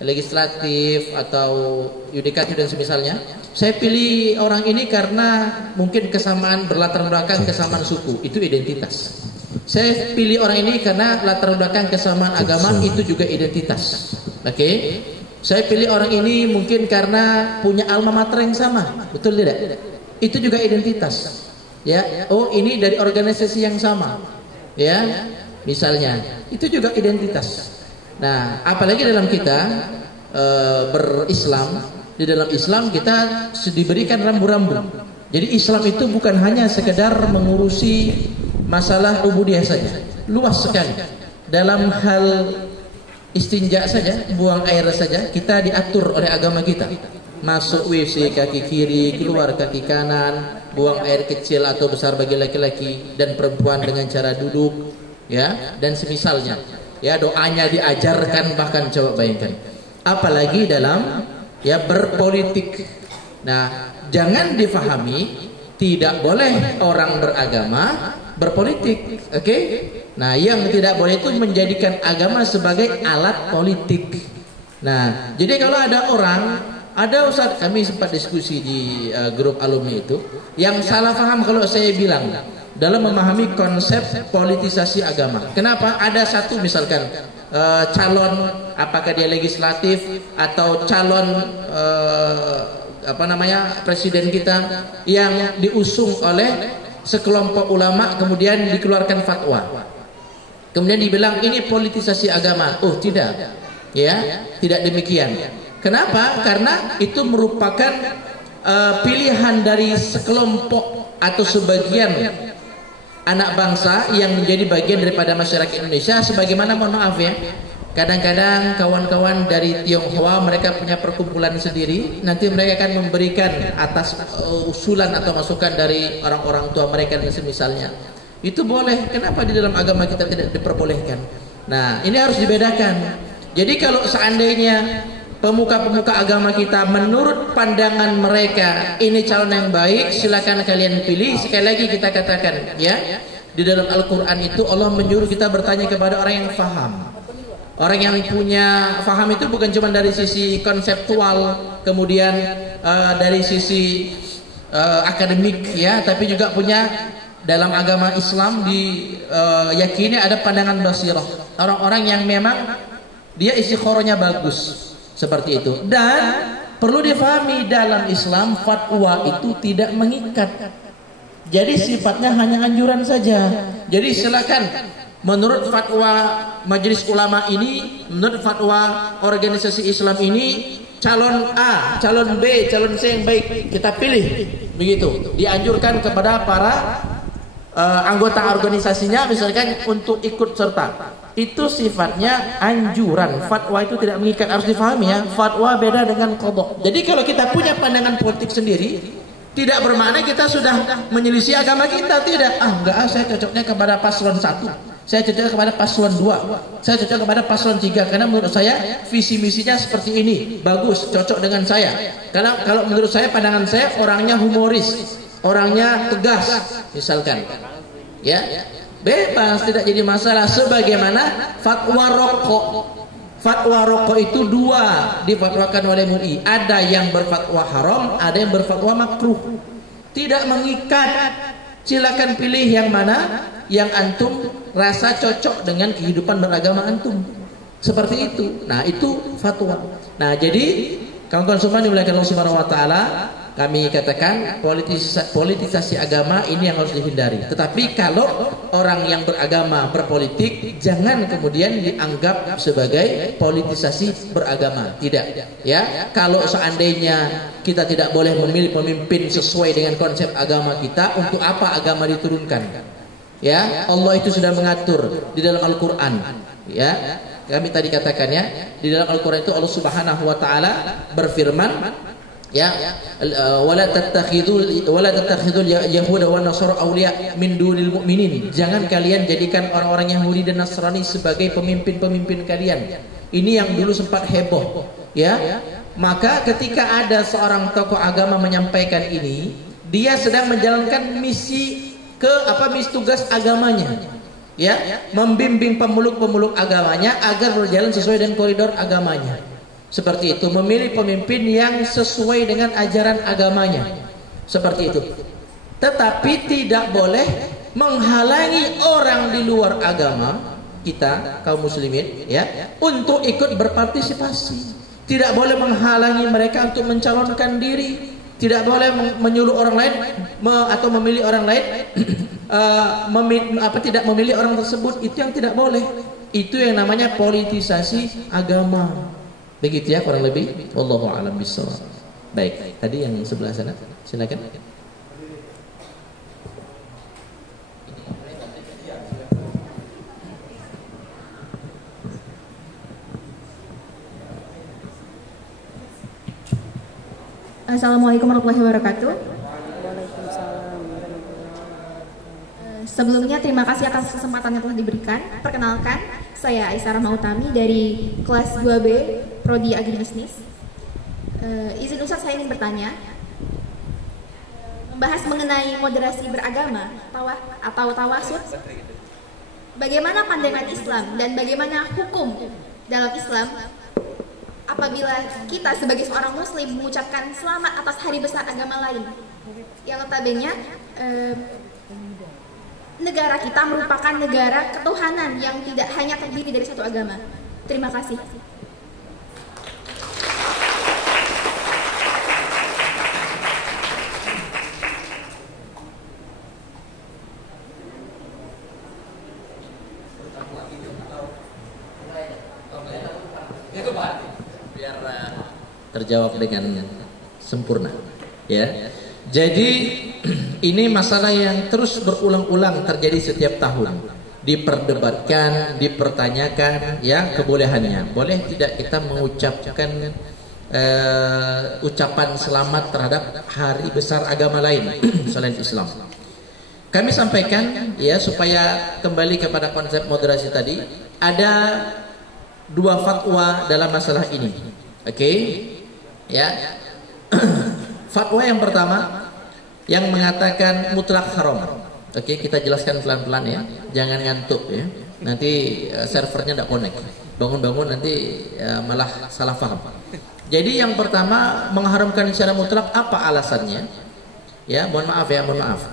legislatif atau yudikatif dan semisalnya. Saya pilih orang ini karena mungkin kesamaan berlatar belakang kesamaan suku, itu identitas. Saya pilih orang ini karena latar belakang kesamaan agama, itu juga identitas. Oke. Saya pilih orang ini mungkin karena punya alma mater yang sama, betul tidak? Itu juga identitas. Ya, oh ini dari organisasi yang sama, ya, misalnya, itu juga identitas. Nah, apalagi dalam kita berislam, di dalam Islam kita diberikan rambu-rambu. Jadi Islam itu bukan hanya sekedar mengurusi masalah ubudiyah saja, luas sekali. Dalam hal istinja saja, buang air saja, kita diatur oleh agama kita. masuk WC kaki kiri, keluar kaki kanan, buang air kecil atau besar bagi laki-laki dan perempuan dengan cara duduk, ya, dan semisalnya. Ya, doanya diajarkan, bahkan coba bayangkan. Apalagi dalam ya berpolitik. Nah, jangan difahami tidak boleh orang beragama berpolitik, oke? Nah, yang tidak boleh itu menjadikan agama sebagai alat politik. Nah, jadi kalau ada orang, ada Ustaz, kami sempat diskusi di grup alumni itu, yang salah paham kalau saya bilang dalam memahami konsep politisasi agama. Kenapa? Ada satu misalkan calon, apakah dia legislatif atau calon presiden kita yang diusung oleh sekelompok ulama, kemudian dikeluarkan fatwa, kemudian dibilang ini politisasi agama. Oh tidak, ya, tidak demikian. Kenapa? Karena itu merupakan pilihan dari sekelompok atau sebagian anak bangsa yang menjadi bagian daripada masyarakat Indonesia. Sebagaimana, mohon maaf ya, kadang-kadang kawan-kawan dari Tionghoa mereka punya perkumpulan sendiri, nanti mereka akan memberikan atas usulan atau masukan dari orang-orang tua mereka dan semisalnya. Itu boleh. Kenapa di dalam agama kita tidak diperbolehkan? Nah, ini harus dibedakan. Jadi kalau seandainya pemuka-pemuka agama kita menurut pandangan mereka ini calon yang baik, silakan kalian pilih. Sekali lagi kita katakan, ya, di dalam Al-Quran itu Allah menyuruh kita bertanya kepada orang yang faham. Orang yang punya faham itu bukan cuma dari sisi konseptual, kemudian dari sisi akademik, ya, tapi juga punya dalam agama Islam diyakini ada pandangan basirah. Orang-orang yang memang dia istikharahnya bagus. Seperti itu. Dan perlu difahami dalam Islam fatwa itu tidak mengikat. Jadi sifatnya hanya anjuran saja. Jadi silakan menurut fatwa majelis ulama ini, menurut fatwa organisasi Islam ini, calon A, calon B, calon C yang baik kita pilih. Begitu. Dianjurkan kepada para anggota organisasinya misalkan untuk ikut serta. Itu sifatnya anjuran. Fatwa itu tidak mengikat, harus difahami ya. Fatwa beda dengan qadha. Jadi kalau kita punya pandangan politik sendiri, tidak bermakna kita sudah menyelisih agama kita. Tidak. Saya cocoknya kepada paslon 1, saya cocok kepada paslon 2, saya cocok kepada paslon 3 karena menurut saya visi misinya seperti ini, bagus, cocok dengan saya. Karena kalau menurut saya, pandangan saya, orangnya humoris, orangnya tegas misalkan, ya, bebas, tidak jadi masalah. Sebagaimana fatwa rokok. Fatwa rokok itu 2 difatwakan oleh MUI. Ada yang berfatwa haram, ada yang berfatwa makruh. Tidak mengikat. Silakan pilih yang mana yang antum rasa cocok dengan kehidupan beragama antum. Seperti itu. Nah, itu fatwa. Nah, jadi kawan-kawan semua dimuliakan Allah Subhanahu wa taala, kami katakan politisasi agama ini yang harus dihindari. Tetapi kalau orang yang beragama berpolitik, jangan kemudian dianggap sebagai politisasi beragama. Tidak, ya. Kalau seandainya kita tidak boleh memilih pemimpin sesuai dengan konsep agama kita, untuk apa agama diturunkan? Ya, Allah itu sudah mengatur di dalam Al-Qur'an. Ya, kami tadi katakan ya, di dalam Al-Qur'an itu Allah Subhanahu wa taala berfirman, ya, wala tattakhidul yahuda wan nasara awliya min dunil mu'minin. Jangan kalian jadikan orang-orang Yahudi dan Nasrani sebagai pemimpin-pemimpin kalian. Ini yang dulu sempat heboh, ya. Maka ketika ada seorang tokoh agama menyampaikan ini, dia sedang menjalankan misi misi tugas agamanya, ya, membimbing pemeluk-pemeluk agamanya agar berjalan sesuai dengan koridor agamanya. Seperti itu, memilih pemimpin yang sesuai dengan ajaran agamanya. Seperti itu. Tetapi tidak boleh menghalangi orang di luar agama kita, kaum muslimin, ya, untuk ikut berpartisipasi. Tidak boleh menghalangi mereka untuk mencalonkan diri. Tidak boleh menyuruh orang lain atau memilih orang lain tidak memilih orang tersebut. Itu yang tidak boleh. Itu yang namanya politisasi agama. Begitu ya kurang lebih. Wallahu a'lam bishawab. Baik, tadi yang sebelah sana, silakan. Assalamualaikum warahmatullahi wabarakatuh. Sebelumnya terima kasih atas kesempatan yang telah diberikan. Perkenalkan, saya Aisyah Rahma Utami dari kelas 2B Prodi Agribisnis. Izin Ustaz, saya ingin bertanya, membahas mengenai moderasi beragama atau tawasud. Bagaimana pandangan Islam dan bagaimana hukum dalam Islam apabila kita sebagai seorang muslim mengucapkan selamat atas hari besar agama lain yang notabene negara kita merupakan negara ketuhanan yang tidak hanya terdiri dari satu agama. Terima kasih. Biar terjawab dengan sempurna, ya. Jadi ini masalah yang terus berulang-ulang terjadi setiap tahun, diperdebatkan, dipertanyakan, ya, kebolehannya. Boleh tidak kita mengucapkan ucapan selamat terhadap hari besar agama lain selain Islam? Kami sampaikan, ya, supaya kembali kepada konsep moderasi tadi, ada dua fatwa dalam masalah ini. Oke, ya. Fatwa yang pertama yang mengatakan mutlak haram. Oke, kita jelaskan pelan-pelan ya, jangan ngantuk ya. Nanti servernya tidak connect. Bangun-bangun nanti malah salah paham. Jadi yang pertama mengharamkan secara mutlak, apa alasannya? Ya, mohon maaf ya, mohon maaf.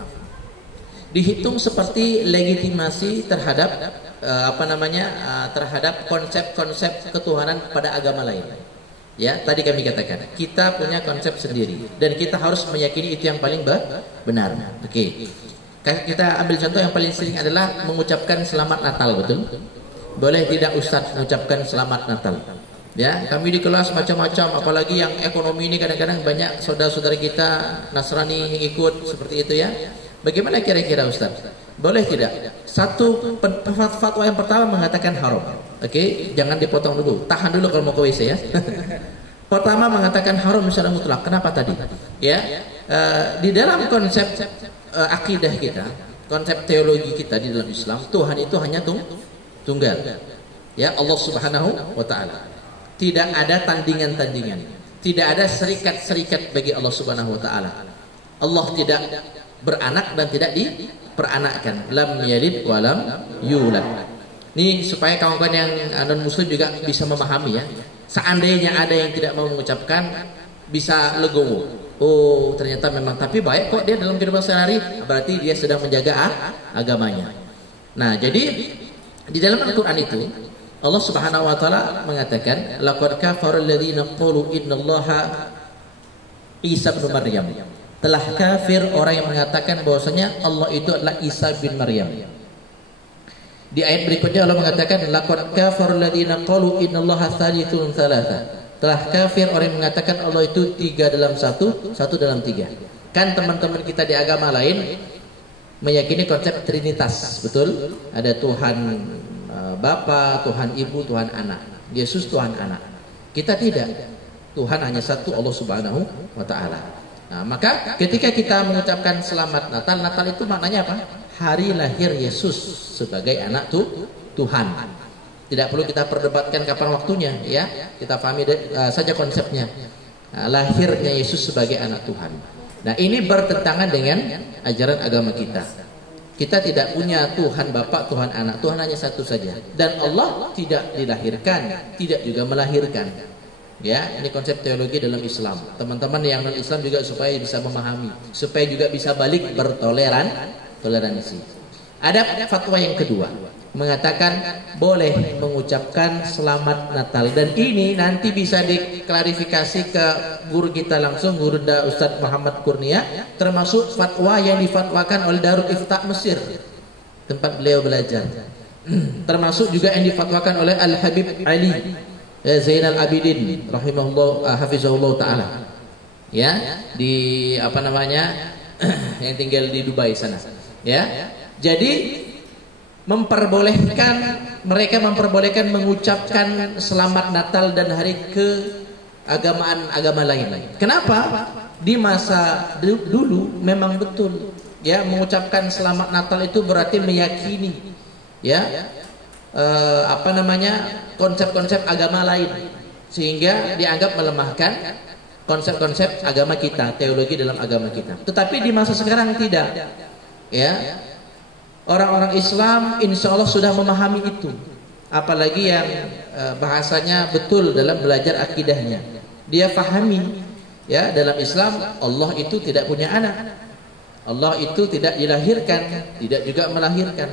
Dihitung seperti legitimasi terhadap terhadap konsep-konsep ketuhanan pada agama lain. Ya, tadi kami katakan kita punya konsep sendiri dan kita harus meyakini itu yang paling benar. Oke. Kita ambil contoh yang paling sering adalah mengucapkan selamat Natal, betul? Boleh tidak Ustadz mengucapkan selamat Natal? Ya, kami di kelas macam-macam, apalagi yang ekonomi ini kadang-kadang banyak saudara-saudara kita Nasrani yang ikut seperti itu ya. Bagaimana kira-kira Ustaz? Boleh tidak? Satu fatwa yang pertama mengatakan haram. Oke, jangan dipotong dulu. Tahan dulu kalau mau ke WC ya. Pertama mengatakan haram secara mutlak. Kenapa tadi? Ya, di dalam konsep akidah kita, konsep teologi kita di dalam Islam, Tuhan itu hanya tunggal. Ya, Allah Subhanahu wa taala. Tidak ada tandingan-tandingan. Tidak ada serikat-serikat bagi Allah Subhanahu wa taala. Allah tidak beranak dan tidak diperanakkan. Lam yalid wa lam yulad. Ini supaya kawan-kawan yang non muslim juga bisa memahami ya. Seandainya ada yang tidak mau mengucapkan, bisa legowo. Oh, ternyata memang tapi baik kok dia dalam kehidupan sehari, berarti dia sedang menjaga agamanya. Nah, jadi di dalam Al-Qur'an itu Allah Subhanahu wa taala mengatakan laqad kafara alladziina qalu innallaha Isa bin Maryam. Telah kafir orang yang mengatakan bahwasanya Allah itu adalah Isa bin Maryam. Di ayat berikutnya Allah mengatakan laqad kafara alladziina qalu innallaha tsalitsun tsalatsa. Telah kafir orang yang mengatakan Allah itu 3 dalam 1, 1 dalam 3. Kan teman-teman kita di agama lain meyakini konsep Trinitas, betul? Ada Tuhan Bapa, Tuhan Ibu, Tuhan Anak. Yesus Tuhan Anak. Kita tidak. Tuhan hanya satu, Allah Subhanahu wa taala. Nah, maka ketika kita mengucapkan selamat Natal, Natal itu maknanya apa? Hari lahir Yesus sebagai anak Tuhan. Tidak perlu kita perdebatkan kapan waktunya, ya. Kita pahami saja konsepnya. Nah, lahirnya Yesus sebagai anak Tuhan. Nah, ini bertentangan dengan ajaran agama kita. Kita tidak punya Tuhan Bapa, Tuhan Anak. Tuhan hanya satu saja. Dan Allah tidak dilahirkan, tidak juga melahirkan. Ya, ini konsep teologi dalam Islam. Teman-teman yang non Islam juga supaya bisa memahami, supaya juga bisa balik toleransi. Ada fatwa yang kedua, mengatakan boleh mengucapkan selamat Natal, dan ini nanti bisa diklarifikasi ke guru kita langsung, guru Ustadz Muhammad Kurnia, termasuk fatwa yang difatwakan oleh Darul Ifta Mesir, tempat beliau belajar. Termasuk juga yang difatwakan oleh Al Habib Ali Zainal Abidin rahimahullah hafizahullah taala. Ya, di yang tinggal di Dubai sana. Ya. Jadi mereka memperbolehkan mengucapkan selamat Natal dan hari keagamaan agama lain. Kenapa? di masa dulu memang betul ya, mengucapkan selamat Natal itu berarti meyakini ya konsep-konsep agama lain, sehingga dianggap melemahkan konsep-konsep agama kita, teologi dalam agama kita. Tetapi di masa sekarang tidak ya, orang-orang Islam insya Allah sudah memahami itu, apalagi yang bahasanya betul dalam belajar akidahnya. Dia pahami ya, dalam Islam Allah itu tidak punya anak, Allah itu tidak dilahirkan, tidak juga melahirkan.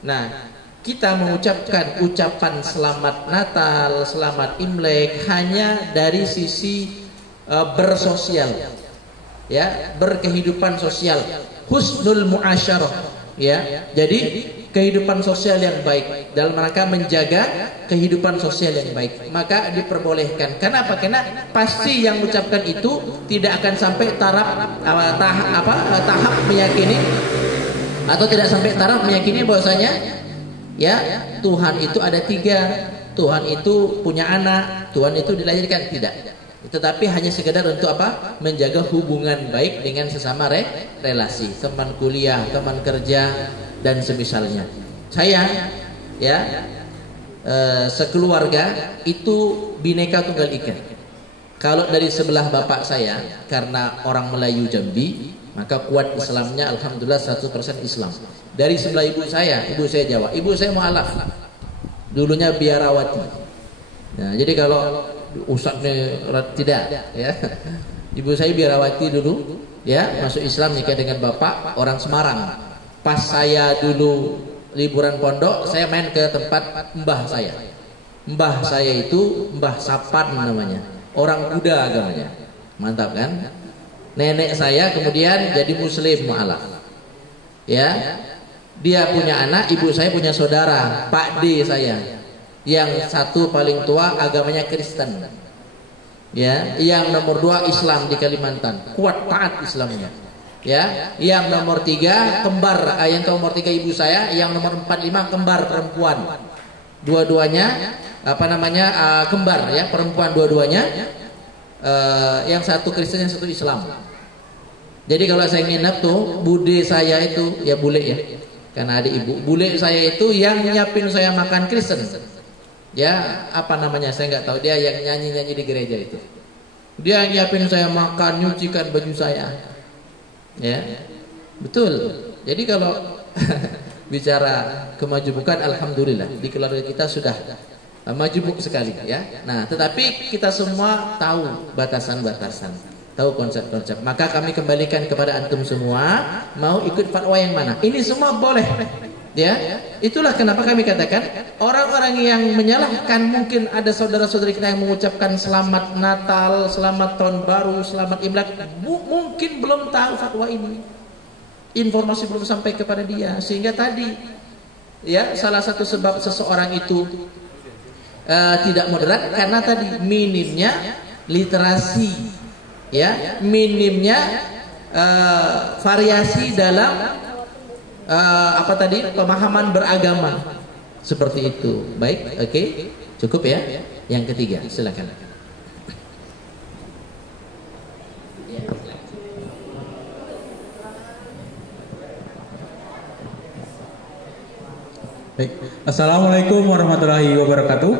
Nah, kita mengucapkan ucapan selamat Natal, selamat Imlek hanya dari sisi bersosial ya, berkehidupan sosial, husnul muasyarah ya. Jadi kehidupan sosial yang baik dalam rangka menjaga kehidupan sosial yang baik, maka diperbolehkan. Kenapa? Karena pasti yang mengucapkan itu tidak akan sampai tahap meyakini, atau tidak sampai taraf meyakini bahwasanya ya Tuhan itu ada 3, Tuhan itu punya anak, Tuhan itu dilahirkan, tidak. Tetapi hanya sekedar untuk apa? Menjaga hubungan baik dengan sesama relasi, teman kuliah, teman kerja dan semisalnya. Saya ya sekeluarga itu Bhinneka Tunggal Ika. Kalau dari sebelah bapak saya, karena orang Melayu Jambi, maka kuat Islamnya alhamdulillah 100% Islam. Dari sebelah ibu saya Jawa, ibu saya mualaf, dulunya biarawati. Nah, jadi kalau ustadznya tidak ya, ibu saya biarawati dulu ya, masuk Islam, nikah dengan bapak orang Semarang. Pas saya dulu liburan pondok, saya main ke tempat mbah saya. Mbah saya itu Mbah Sapan namanya, orang Buddha agamanya, mantap kan? Nenek saya kemudian jadi Muslim mualaf ya. Dia punya anak, ibu saya punya saudara, Pak D saya, yang satu paling tua agamanya Kristen ya, yang nomor 2 Islam di Kalimantan, kuat taat Islamnya ya. Yang nomor 3 kembar, yang nomor 3 ibu saya, yang nomor 4, 5 kembar perempuan, dua-duanya kembar ya, perempuan dua-duanya, yang satu Kristen yang satu Islam. Jadi kalau saya nginep tuh, bude saya itu ya, bule ya, karena ada ibu, bule saya itu yang nyiapin saya makan Kristen ya, apa namanya saya nggak tahu, dia yang nyanyi-nyanyi di gereja itu, dia nyiapin saya makan, nyucikan baju saya ya, betul. Jadi kalau bicara kemajubukan, alhamdulillah di keluarga kita sudah majubuk sekali ya. Nah, tetapi kita semua tahu batasan-batasan, tahu konsep-konsep. Maka kami kembalikan kepada antum semua, mau ikut fatwa yang mana? Ini semua boleh ya. Itulah kenapa kami katakan orang-orang yang menyalahkan, mungkin ada saudara-saudari kita yang mengucapkan selamat Natal, selamat tahun baru, selamat Imlek, mungkin belum tahu fatwa ini, informasi belum sampai kepada dia, sehingga tadi ya, salah satu sebab seseorang itu tidak moderat karena tadi minimnya literasi ya, minimnya variasi dalam pemahaman beragama, seperti itu. Baik, oke, cukup ya. Yang ketiga, silakan. Baik. Assalamualaikum warahmatullahi wabarakatuh.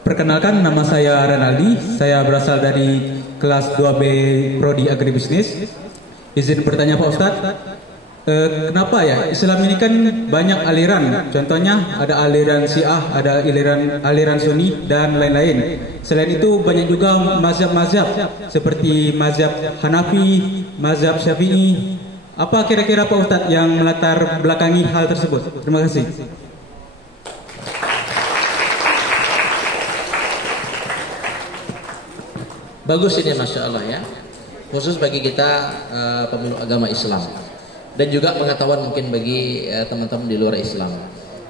Perkenalkan, nama saya Renaldi. Saya berasal dari kelas 2B Prodi Agribisnis. Izin bertanya Pak Ustadz, kenapa ya Islam ini kan banyak aliran? Contohnya ada aliran Syiah, ada aliran Sunni dan lain-lain. Selain itu banyak juga mazhab-mazhab seperti mazhab Hanafi, mazhab Syafi'i. Apa kira-kira Pak Ustadz yang melatar belakangi hal tersebut? Terima kasih. Bagus ini, Masya Allah ya, khusus bagi kita pemeluk agama Islam, dan juga pengetahuan mungkin bagi teman-teman di luar Islam.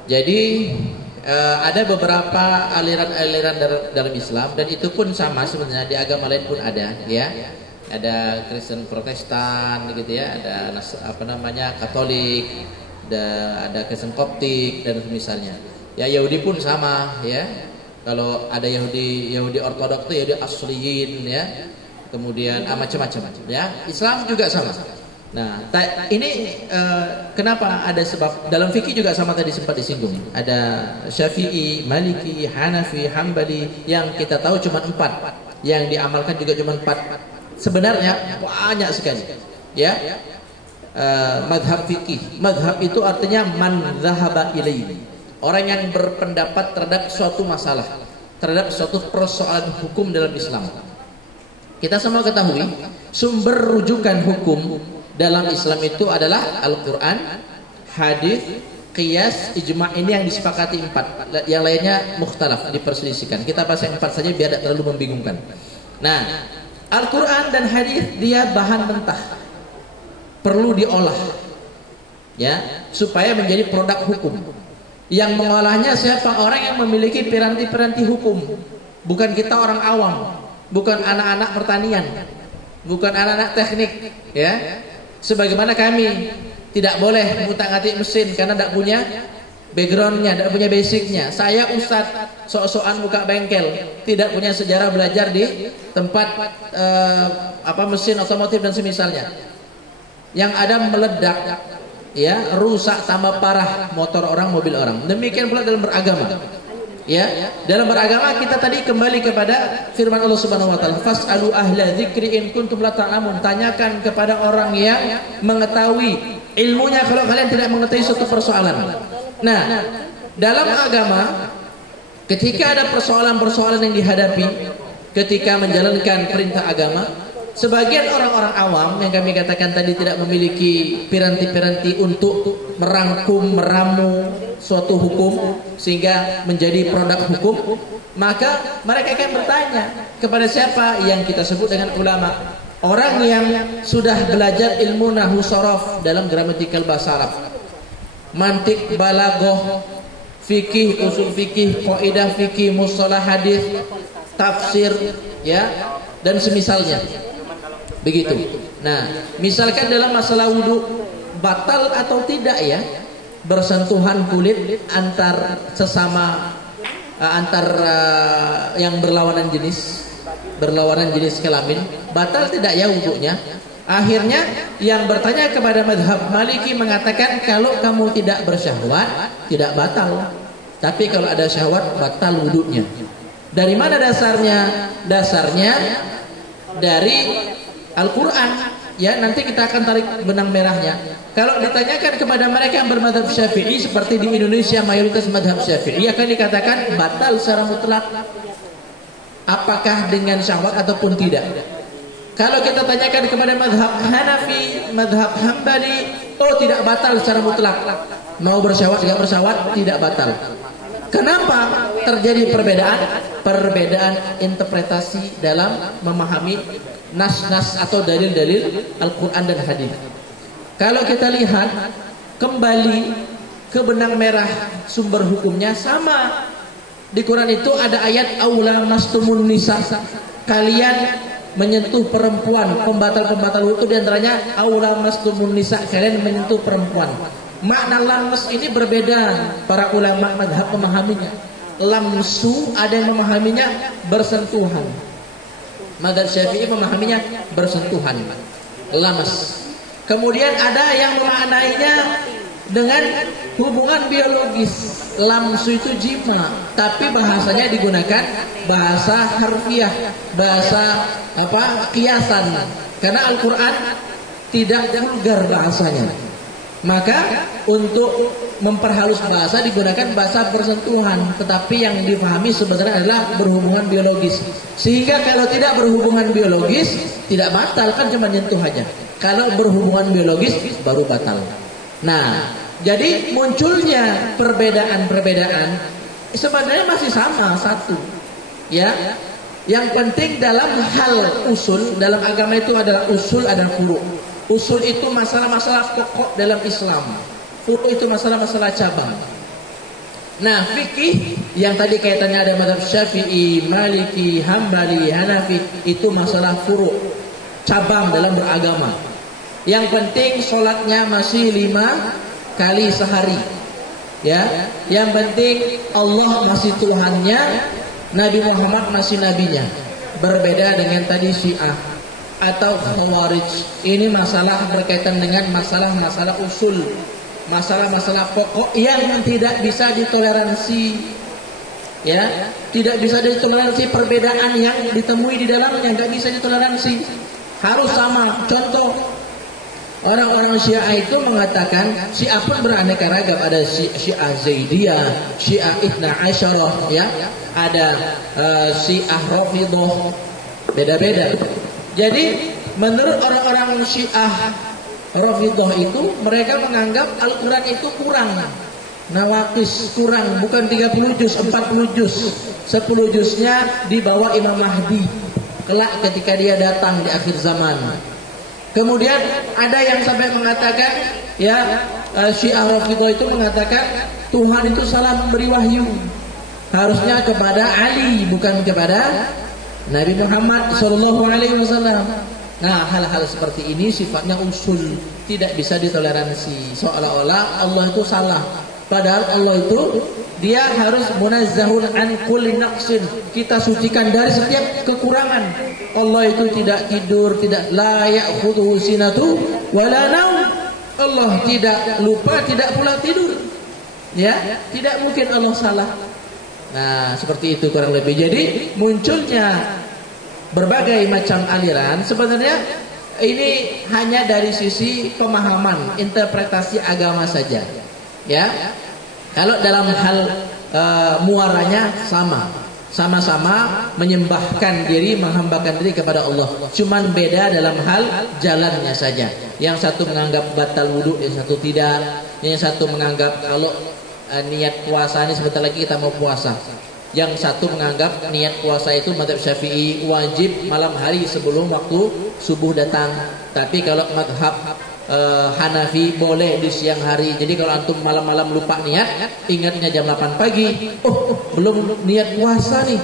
Jadi ada beberapa aliran-aliran dalam Islam, dan itu pun sama sebenarnya di agama lain pun ada ya. Ada Kristen Protestan gitu ya, ada Katolik, ada Kristen Koptik dan misalnya. Ya Yahudi pun sama ya. Kalau ada Yahudi ortodok itu Yahudi asliyin ya. Kemudian macam-macam ya. Islam juga sama. Nah, ini kenapa ada sebab dalam fikih juga sama tadi sempat disinggung. Ada Syafi'i, Maliki, Hanafi, Hambali yang kita tahu cuma 4. Yang diamalkan juga cuma 4. Sebenarnya banyak sekali. Ya. Madhab fikih. Madhab itu artinya man dhahaba ilaihi. Orang yang berpendapat terhadap suatu masalah, terhadap suatu persoalan hukum dalam Islam. Kita semua ketahui sumber rujukan hukum dalam Islam itu adalah Al-Quran, hadis, qiyas, ijma'. Ini yang disepakati 4. Yang lainnya mukhtalaf, diperselisihkan. Kita bahas yang 4 saja biar tidak terlalu membingungkan. Nah, Al-Quran dan hadis dia bahan mentah, perlu diolah ya supaya menjadi produk hukum. Yang mengolahnya siapa? Orang yang memiliki piranti-piranti hukum. Bukan kita orang awam, bukan anak-anak pertanian, bukan anak-anak teknik ya. Sebagaimana kami tidak boleh ngutak-ngatik mesin karena tidak punya backgroundnya, tidak punya basicnya. Saya ustadz sok-sokan buka bengkel, tidak punya sejarah belajar di tempat mesin otomotif dan semisalnya. Yang ada meledak ya, rusak tambah parah motor orang, mobil orang. Demikian pula dalam beragama. Ya, dalam beragama kita tadi kembali kepada firman Allah Subhanahu wa taala, "Fas'alu ahla dzikri in kuntum la ta'lamun." Tanyakan kepada orang yang mengetahui ilmunya kalau kalian tidak mengetahui suatu persoalan. Nah, dalam agama ketika ada persoalan-persoalan yang dihadapi ketika menjalankan perintah agama, sebagian orang-orang awam yang kami katakan tadi tidak memiliki piranti-piranti untuk merangkum, meramu suatu hukum sehingga menjadi produk hukum, maka mereka akan bertanya kepada siapa? Yang kita sebut dengan ulama. Orang yang sudah belajar ilmu nahwu sharaf dalam gramatikal bahasa Arab, mantik, balaghah, fikih, usul fikih, kaidah fikih, mustalah hadis, tafsir ya, dan semisalnya. Begitu. Nah, misalkan dalam masalah wudu batal atau tidak ya bersentuhan kulit antar sesama yang berlawanan jenis kelamin, batal tidak ya wudunya? Akhirnya yang bertanya kepada mazhab Maliki mengatakan kalau kamu tidak bersyahwat tidak batal, tapi kalau ada syahwat batal wudunya. Dari mana dasarnya? Dasarnya dari Al-Quran. Ya, nanti kita akan tarik benang merahnya. Kalau ditanyakan kepada mereka yang bermadzhab Syafi'i, seperti di Indonesia mayoritas madzhab Syafi'i, akan dikatakan batal secara mutlak, apakah dengan syahwat ataupun tidak. Kalau kita tanyakan kepada madzhab Hanafi, madzhab Hambali, oh tidak batal secara mutlak, mau bersyahwat tidak bersyahwat tidak batal. Kenapa terjadi perbedaan interpretasi dalam memahami nas-nas atau dalil-dalil Al-Quran dan hadis? Kalau kita lihat kembali ke benang merah sumber hukumnya sama. Di Quran itu ada ayat aula mastumun nisa, kalian menyentuh perempuan, pembatal-pembatal wudu diantaranya aula mastumun nisa, kalian menyentuh perempuan. Makna lamas ini berbeda para ulama madhab memahaminya. Lamsu ada yang memahaminya bersentuhan, madhab Syafi'i memahaminya bersentuhan, lamas. Kemudian ada yang memaknainya dengan hubungan biologis. Lamsu itu jima, tapi bahasanya digunakan bahasa harfiah, bahasa kiasan. Karena Al-Quran tidak vulgar bahasanya. Maka untuk memperhalus bahasa digunakan bahasa bersentuhan, tetapi yang dipahami sebenarnya adalah berhubungan biologis. Sehingga kalau tidak berhubungan biologis tidak batal, kan cuma nyentuh aja. Kalau berhubungan biologis baru batal. Nah, jadi munculnya perbedaan-perbedaan sebenarnya masih sama satu. Ya, yang penting dalam hal usul dalam agama itu adalah usul, ada furu'. Usul itu masalah-masalah pokok dalam Islam. Furu' itu masalah-masalah cabang. Nah, fikih yang tadi kaitannya ada mazhab Syafi'i, Maliki, Hambali, Hanafi, itu masalah furu', cabang dalam beragama. Yang penting sholatnya masih 5 kali sehari. Ya, yang penting Allah masih Tuhannya, Nabi Muhammad masih nabinya. Berbeda dengan tadi Syiah atau Khawarij. Ini masalah berkaitan dengan masalah-masalah usul, masalah-masalah pokok yang tidak bisa ditoleransi. Ya, tidak bisa ditoleransi perbedaan yang ditemui di dalamnya, nggak bisa ditoleransi. Harus sama. Contoh, orang-orang Syiah itu mengatakan, Syiah pun beraneka ragam, ada Syiah Zaidiyah, Syiah Ithna Asyarah, ya, ada Syiah Rafidhah, beda-beda. Jadi menurut orang-orang Syiah Rafidhah itu, mereka menganggap Al-Quran itu kurang, nawaqis, kurang, bukan 30 juz, 40 juz, 10 juznya dibawa Imam Mahdi kelak ketika dia datang di akhir zaman. Kemudian ada yang sampai mengatakan, ya, Syiah Rafidhah itu mengatakan Tuhan itu salah memberi wahyu, harusnya kepada Ali bukan kepada Nabi Muhammad SAW. Nah, hal-hal seperti ini sifatnya usul, tidak bisa ditoleransi. Seolah-olah Allah itu salah, padahal Allah itu dia harus munazzahun an kulli naqsin. Kita sucikan dari setiap kekurangan. Allah itu tidak tidur, tidak la ya'khudhuhu sinatu wala naum. Allah tidak lupa, tidak pula tidur. Ya, tidak mungkin Allah salah. Nah, seperti itu kurang lebih. Jadi munculnya berbagai macam aliran sebenarnya ini hanya dari sisi pemahaman, interpretasi agama saja. Ya, kalau dalam hal muaranya sama-sama menyembahkan diri, menghambakan diri kepada Allah. Cuman beda dalam hal jalannya saja. Yang satu menganggap batal wudhu, yang satu tidak. Yang satu menganggap kalau niat puasa ini sebentar lagi kita mau puasa. Yang satu menganggap niat puasa itu mazhab Syafi'i wajib malam hari sebelum waktu subuh datang. Tapi kalau mazhab Hanafi boleh di siang hari. Jadi kalau antum malam-malam lupa niat, ingatnya jam 8 pagi. Oh, belum niat puasa nih.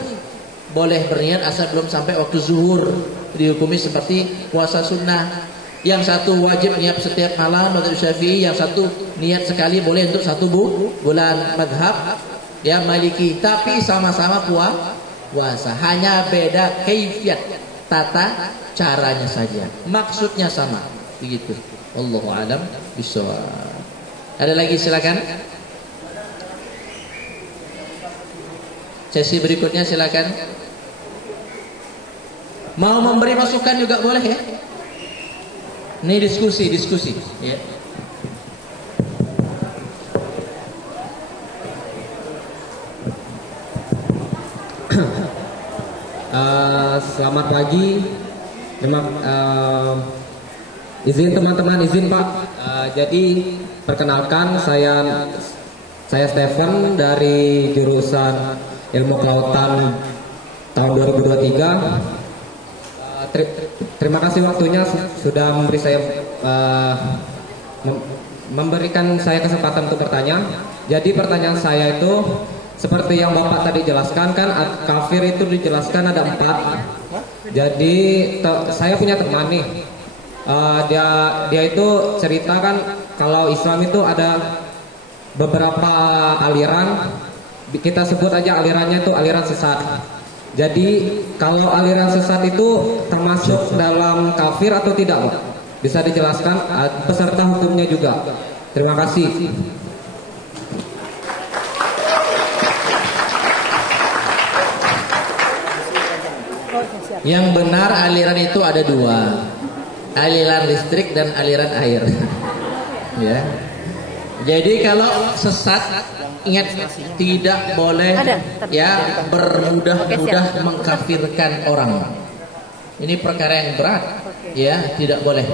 Boleh berniat asal belum sampai waktu zuhur. Dihukumi seperti puasa sunnah. Yang satu wajib niat setiap malam mazhab Syafi'i, yang satu niat sekali boleh untuk 1 bulan mazhab ya Maliki, tapi sama-sama puasa, hanya beda kaifiat, tata caranya saja, maksudnya sama, begitu. Wallahu a'lam bishawab. Ada lagi, silakan. Sesi berikutnya silakan. Mau memberi masukan juga boleh ya. Ini diskusi ya. Selamat pagi. Izin teman-teman, izin Pak. Jadi perkenalkan saya Stephen dari jurusan Ilmu Kelautan tahun 2023. Terima kasih waktunya sudah memberikan saya kesempatan untuk bertanya. Jadi pertanyaan saya itu seperti yang Bapak tadi jelaskan, kan kafir itu dijelaskan ada 4. Jadi saya punya teman nih, dia itu ceritakan kalau Islam itu ada beberapa aliran, kita sebut aja alirannya itu aliran sesat. Jadi kalau aliran sesat itu termasuk dalam kafir atau tidak, Pak? Bisa dijelaskan beserta hukumnya juga. Terima kasih. Yang benar aliran itu ada 2, aliran listrik dan aliran air. Ya. Jadi kalau sesat, ingat tidak boleh ya bermudah-mudah mengkafirkan orang. Ini perkara yang berat, ya, tidak boleh.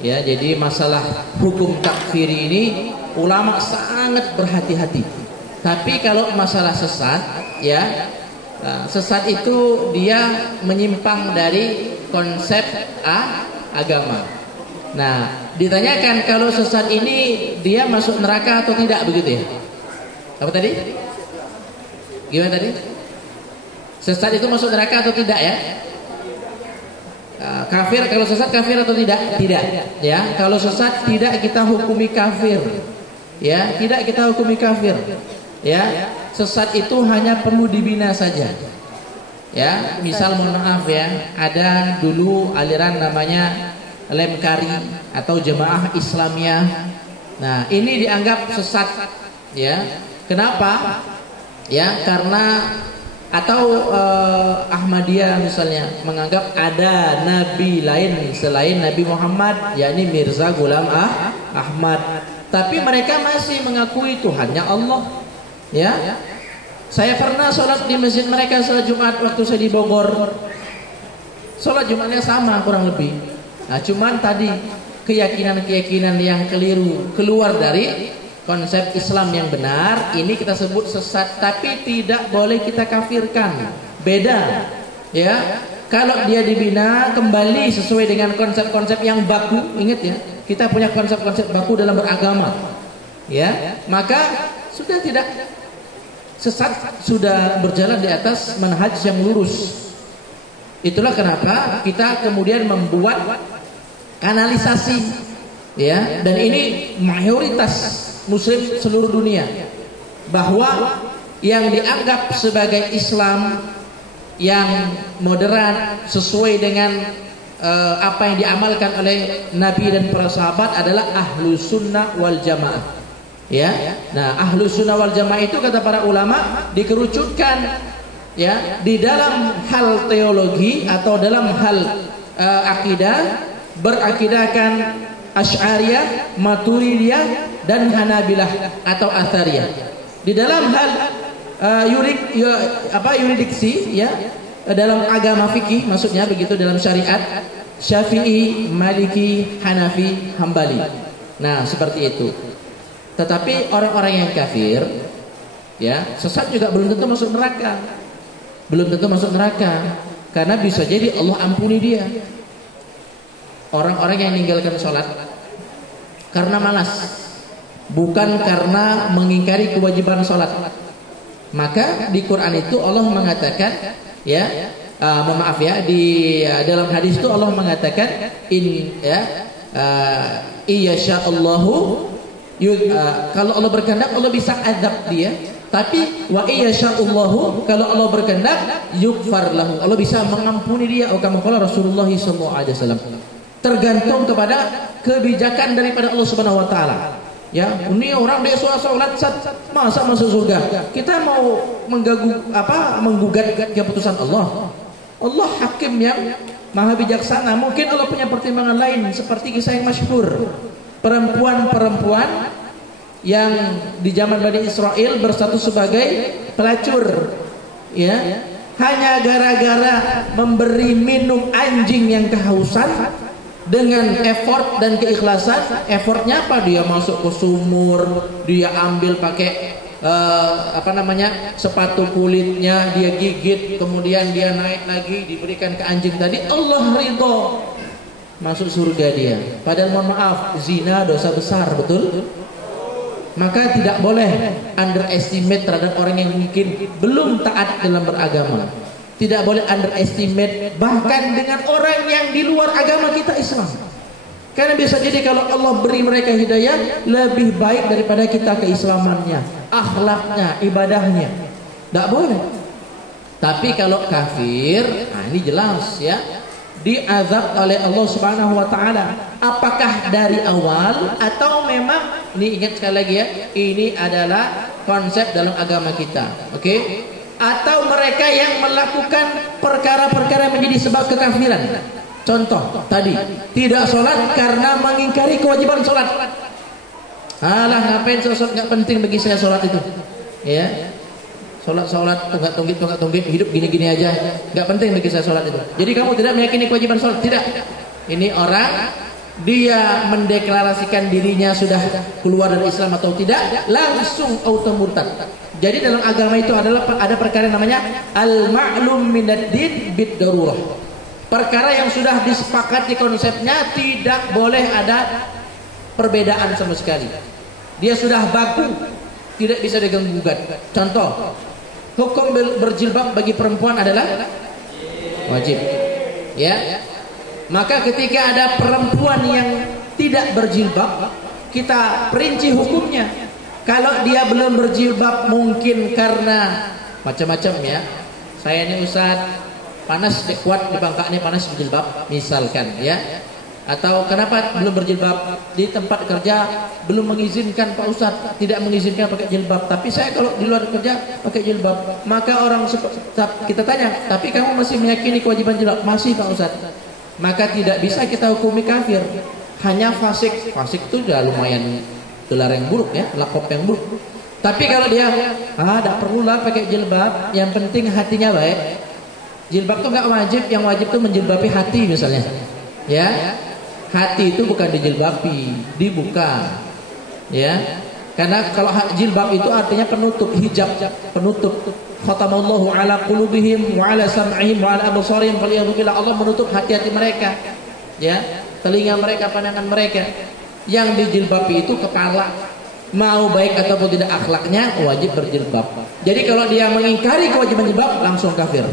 Ya, jadi masalah hukum takfir ini ulama sangat berhati-hati. Tapi kalau masalah sesat, ya, sesat itu dia menyimpang dari konsep agama. Nah, ditanyakan kalau sesat ini dia masuk neraka atau tidak, begitu ya? Apa tadi? Gimana tadi? Sesat itu masuk neraka atau tidak ya? Kafir, kalau sesat kafir atau tidak? Tidak. Ya, kalau sesat tidak kita hukumi kafir. Ya, tidak kita hukumi kafir. Ya, sesat itu hanya perlu dibina saja. Ya, misal mohon maaf ya, ada dulu aliran namanya Lemkari atau Jemaah Islamiyah. Nah, ini dianggap sesat ya. Kenapa? Ya, karena atau Ahmadiyah misalnya menganggap ada nabi lain selain Nabi Muhammad, yakni Mirza Ghulam Ahmad. Tapi mereka masih mengakui Tuhannya Allah. Ya. Saya pernah sholat di masjid mereka sholat Jumat waktu saya di Bogor. Sholat Jumatnya sama kurang lebih. Nah, cuman tadi keyakinan-keyakinan yang keliru keluar dari konsep Islam yang benar, ini kita sebut sesat, tapi tidak boleh kita kafirkan. Beda. Ya. Kalau dia dibina kembali sesuai dengan konsep-konsep yang baku, ingat ya, kita punya konsep-konsep baku dalam beragama. Ya, maka sudah tidak sesat, sudah berjalan di atas manhaj yang lurus. Itulah kenapa kita kemudian membuat kanalisasi, ya, dan ini mayoritas muslim seluruh dunia, bahwa yang dianggap sebagai Islam yang moderat sesuai dengan apa yang diamalkan oleh Nabi dan para sahabat adalah Ahlus Sunnah wal Jamaah. Ya, nah Ahlus Sunnah wal Jamaah itu kata para ulama dikerucutkan ya di dalam hal teologi atau dalam hal akidah, berakidahkan Asy'ariyah, Maturidiyah dan Hanabilah atau Athariyah. Di dalam hal yuridiksi ya, dalam agama fikih maksudnya begitu, dalam syariat Syafi'i, Maliki, Hanafi, Hambali. Nah, seperti itu. Tetapi orang-orang yang kafir ya, sesat juga belum tentu masuk neraka. Belum tentu masuk neraka karena bisa jadi Allah ampuni dia. Orang-orang yang meninggalkan sholat karena malas, bukan karena mengingkari kewajiban sholat. Maka di Quran itu Allah mengatakan ya, mohon maaf ya, di dalam hadis itu Allah mengatakan iyyasha'allahu kalau Allah berkehendak Allah bisa azab dia, tapi wa iyyasha'allahu kalau Allah berkehendak yughfar lahu, Allah bisa mengampuni dia. Kama qala Rasulullah sallallahu alaihi wasallam. Tergantung kepada kebijakan daripada Allah Subhanahu wa taala. Ya, ini orang dia sholat masa masuk surga. Kita mau menggugat keputusan Allah. Allah hakim yang maha bijaksana. Mungkin Allah punya pertimbangan lain, seperti kisah yang masyhur. Perempuan-perempuan yang di zaman Bani Israel berstatus sebagai pelacur. Ya, hanya gara-gara memberi minum anjing yang kehausan. Dengan effort dan keikhlasan. Effortnya apa? Dia masuk ke sumur, dia ambil pakai sepatu kulitnya, dia gigit, kemudian dia naik lagi, diberikan ke anjing tadi. Allah ridho, masuk surga dia. Padahal mohon maaf, zina dosa besar, betul? Maka tidak boleh underestimate terhadap orang yang mungkin belum taat dalam beragama. Tidak boleh underestimate bahkan dengan orang yang di luar agama kita Islam. Karena bisa jadi kalau Allah beri mereka hidayah lebih baik daripada kita keislamannya, akhlaknya, ibadahnya. Tidak boleh. Tapi kalau kafir, nah ini jelas ya, diazab oleh Allah Subhanahu wa taala. Apakah dari awal atau memang, ini ingat sekali lagi ya, ini adalah konsep dalam agama kita. Oke? Atau mereka yang melakukan perkara-perkara menjadi sebab kekafiran. Contoh tadi, tidak sholat karena mengingkari kewajiban sholat. Alah, ngapain sholat, nggak penting bagi saya sholat itu. Ya, sholat tunggak-tunggit hidup gini-gini aja, nggak penting bagi saya sholat itu. Jadi kamu tidak meyakini kewajiban sholat? Tidak. Ini orang dia mendeklarasikan dirinya sudah keluar dari Islam atau tidak, langsung auto murtad. Jadi dalam agama itu ada perkara namanya al-ma'lum minad din bid darurah. Perkara yang sudah disepakati konsepnya, tidak boleh ada perbedaan sama sekali. Dia sudah baku, tidak bisa diganggu-gugat. Contoh, hukum berjilbab bagi perempuan adalah wajib. Ya. Maka ketika ada perempuan yang tidak berjilbab, kita perinci hukumnya. Kalau dia belum berjilbab mungkin karena macam-macam ya. Saya ini Ustaz panas kuat di Bangka ini panas berjilbab misalkan ya. Atau kenapa belum berjilbab di tempat kerja belum mengizinkan Pak Ustadz, tidak mengizinkan pakai jilbab, tapi saya kalau di luar kerja pakai jilbab. Maka orang kita tanya, tapi kamu masih meyakini kewajiban jilbab? Masih Pak Ustadz. Maka tidak bisa kita hukumi kafir, hanya fasik. Fasik itu udah lumayan gelar yang buruk ya, lakop yang buruk. Tapi kalau dia tidak perlulah pakai jilbab, yang penting hatinya baik. Jilbab itu nggak wajib, yang wajib itu menjilbabi hati misalnya ya. Hati itu bukan dijilbabi, dibuka ya. Karena kalau jilbab itu artinya penutup, hijab, penutup. Khatamallahu ala qulubihim wa ala sam'ihim wa ala absarihim falyaghfir. Allah menutup hati-hati mereka ya, telinga mereka, pandangan mereka. Yang dijilbabi itu kepala, mau baik ataupun tidak akhlaknya wajib berjilbab. Jadi kalau dia mengingkari kewajiban jilbab langsung kafir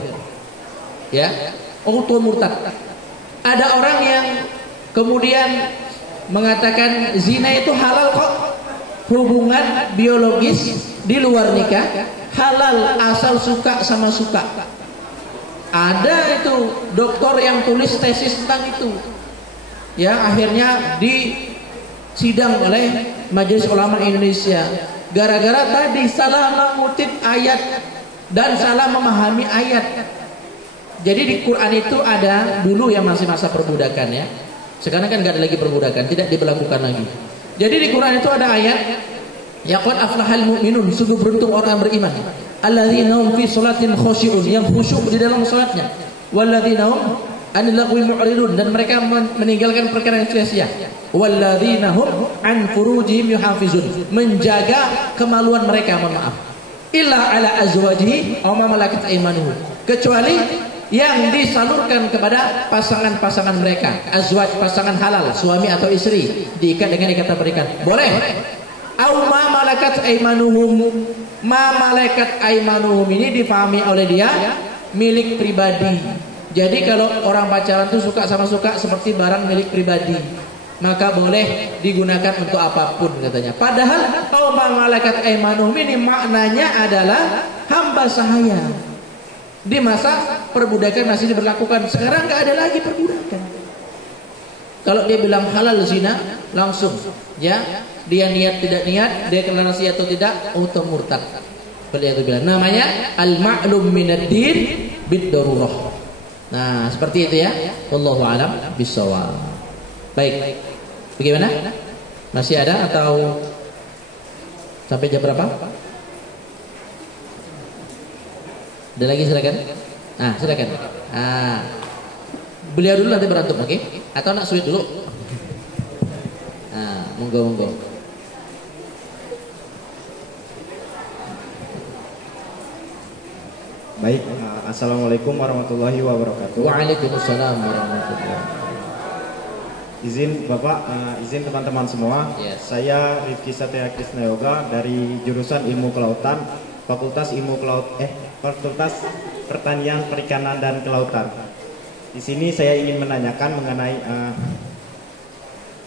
ya, auto murtad. Ada orang yang kemudian mengatakan zina itu halal kok, hubungan biologis di luar nikah halal asal suka sama suka. Ada itu dokter yang tulis tesis tentang itu ya, akhirnya disidang oleh Majelis Ulama Indonesia gara-gara tadi salah mengutip ayat dan salah memahami ayat. Jadi di Quran itu ada dulu yang masih masa perbudakan ya. Sekarang kan nggak ada lagi perbudakan, tidak diberlakukan lagi. Jadi di Quran itu ada ayat, yaqad aflahal mu'minun, sungguh beruntung orang beriman. Alladzina hum fi sholatin khoshi'un, yang khusyuk di dalam salatnya. Walladzina hum anil lagwi mu'ridun, dan mereka meninggalkan perkara yang sia-sia. Walladzina hum an furujihim yuhafizun, menjaga kemaluan mereka, mohon maaf. Illa ala azwajihi aw ma malakat aymanuhum, kecuali yang disalurkan kepada pasangan-pasangan mereka, azwaj, pasangan halal, suami atau istri, diikat dengan ikatan pernikahan boleh. Au ma malakat aimanuhum, ma malakat aimanuhum ini difahami oleh dia milik pribadi. Jadi kalau orang pacaran tuh suka sama suka seperti barang milik pribadi, maka boleh digunakan untuk apapun katanya. Padahal au ma malakat aimanuhum ini maknanya adalah hamba sahaya. Di masa perbudakan masih diberlakukan. Sekarang nggak ada lagi perbudakan. Kalau dia bilang halal zina, langsung ya, dia niat tidak niat, dia deklarasi atau tidak, auto murtad. Beliau bilang namanya al-ma'lum minad din bid-darurah. Nah, seperti itu ya. Wallahu a'lam bishawab. Baik. Bagaimana? Masih ada atau sampai jam berapa? Ada lagi, silakan. Silakan. Beliau dulu nanti berantem, oke? Atau nak sulit dulu? Monggo. Baik, assalamualaikum warahmatullahi wabarakatuh. Waalaikumsalam warahmatullahi wabarakatuh. Izin Bapak, izin teman-teman semua. Yes. Saya Rifki Satya Krisna Yoga dari jurusan Ilmu Kelautan, Fakultas Pertanian, Perikanan dan Kelautan. Di sini saya ingin menanyakan mengenai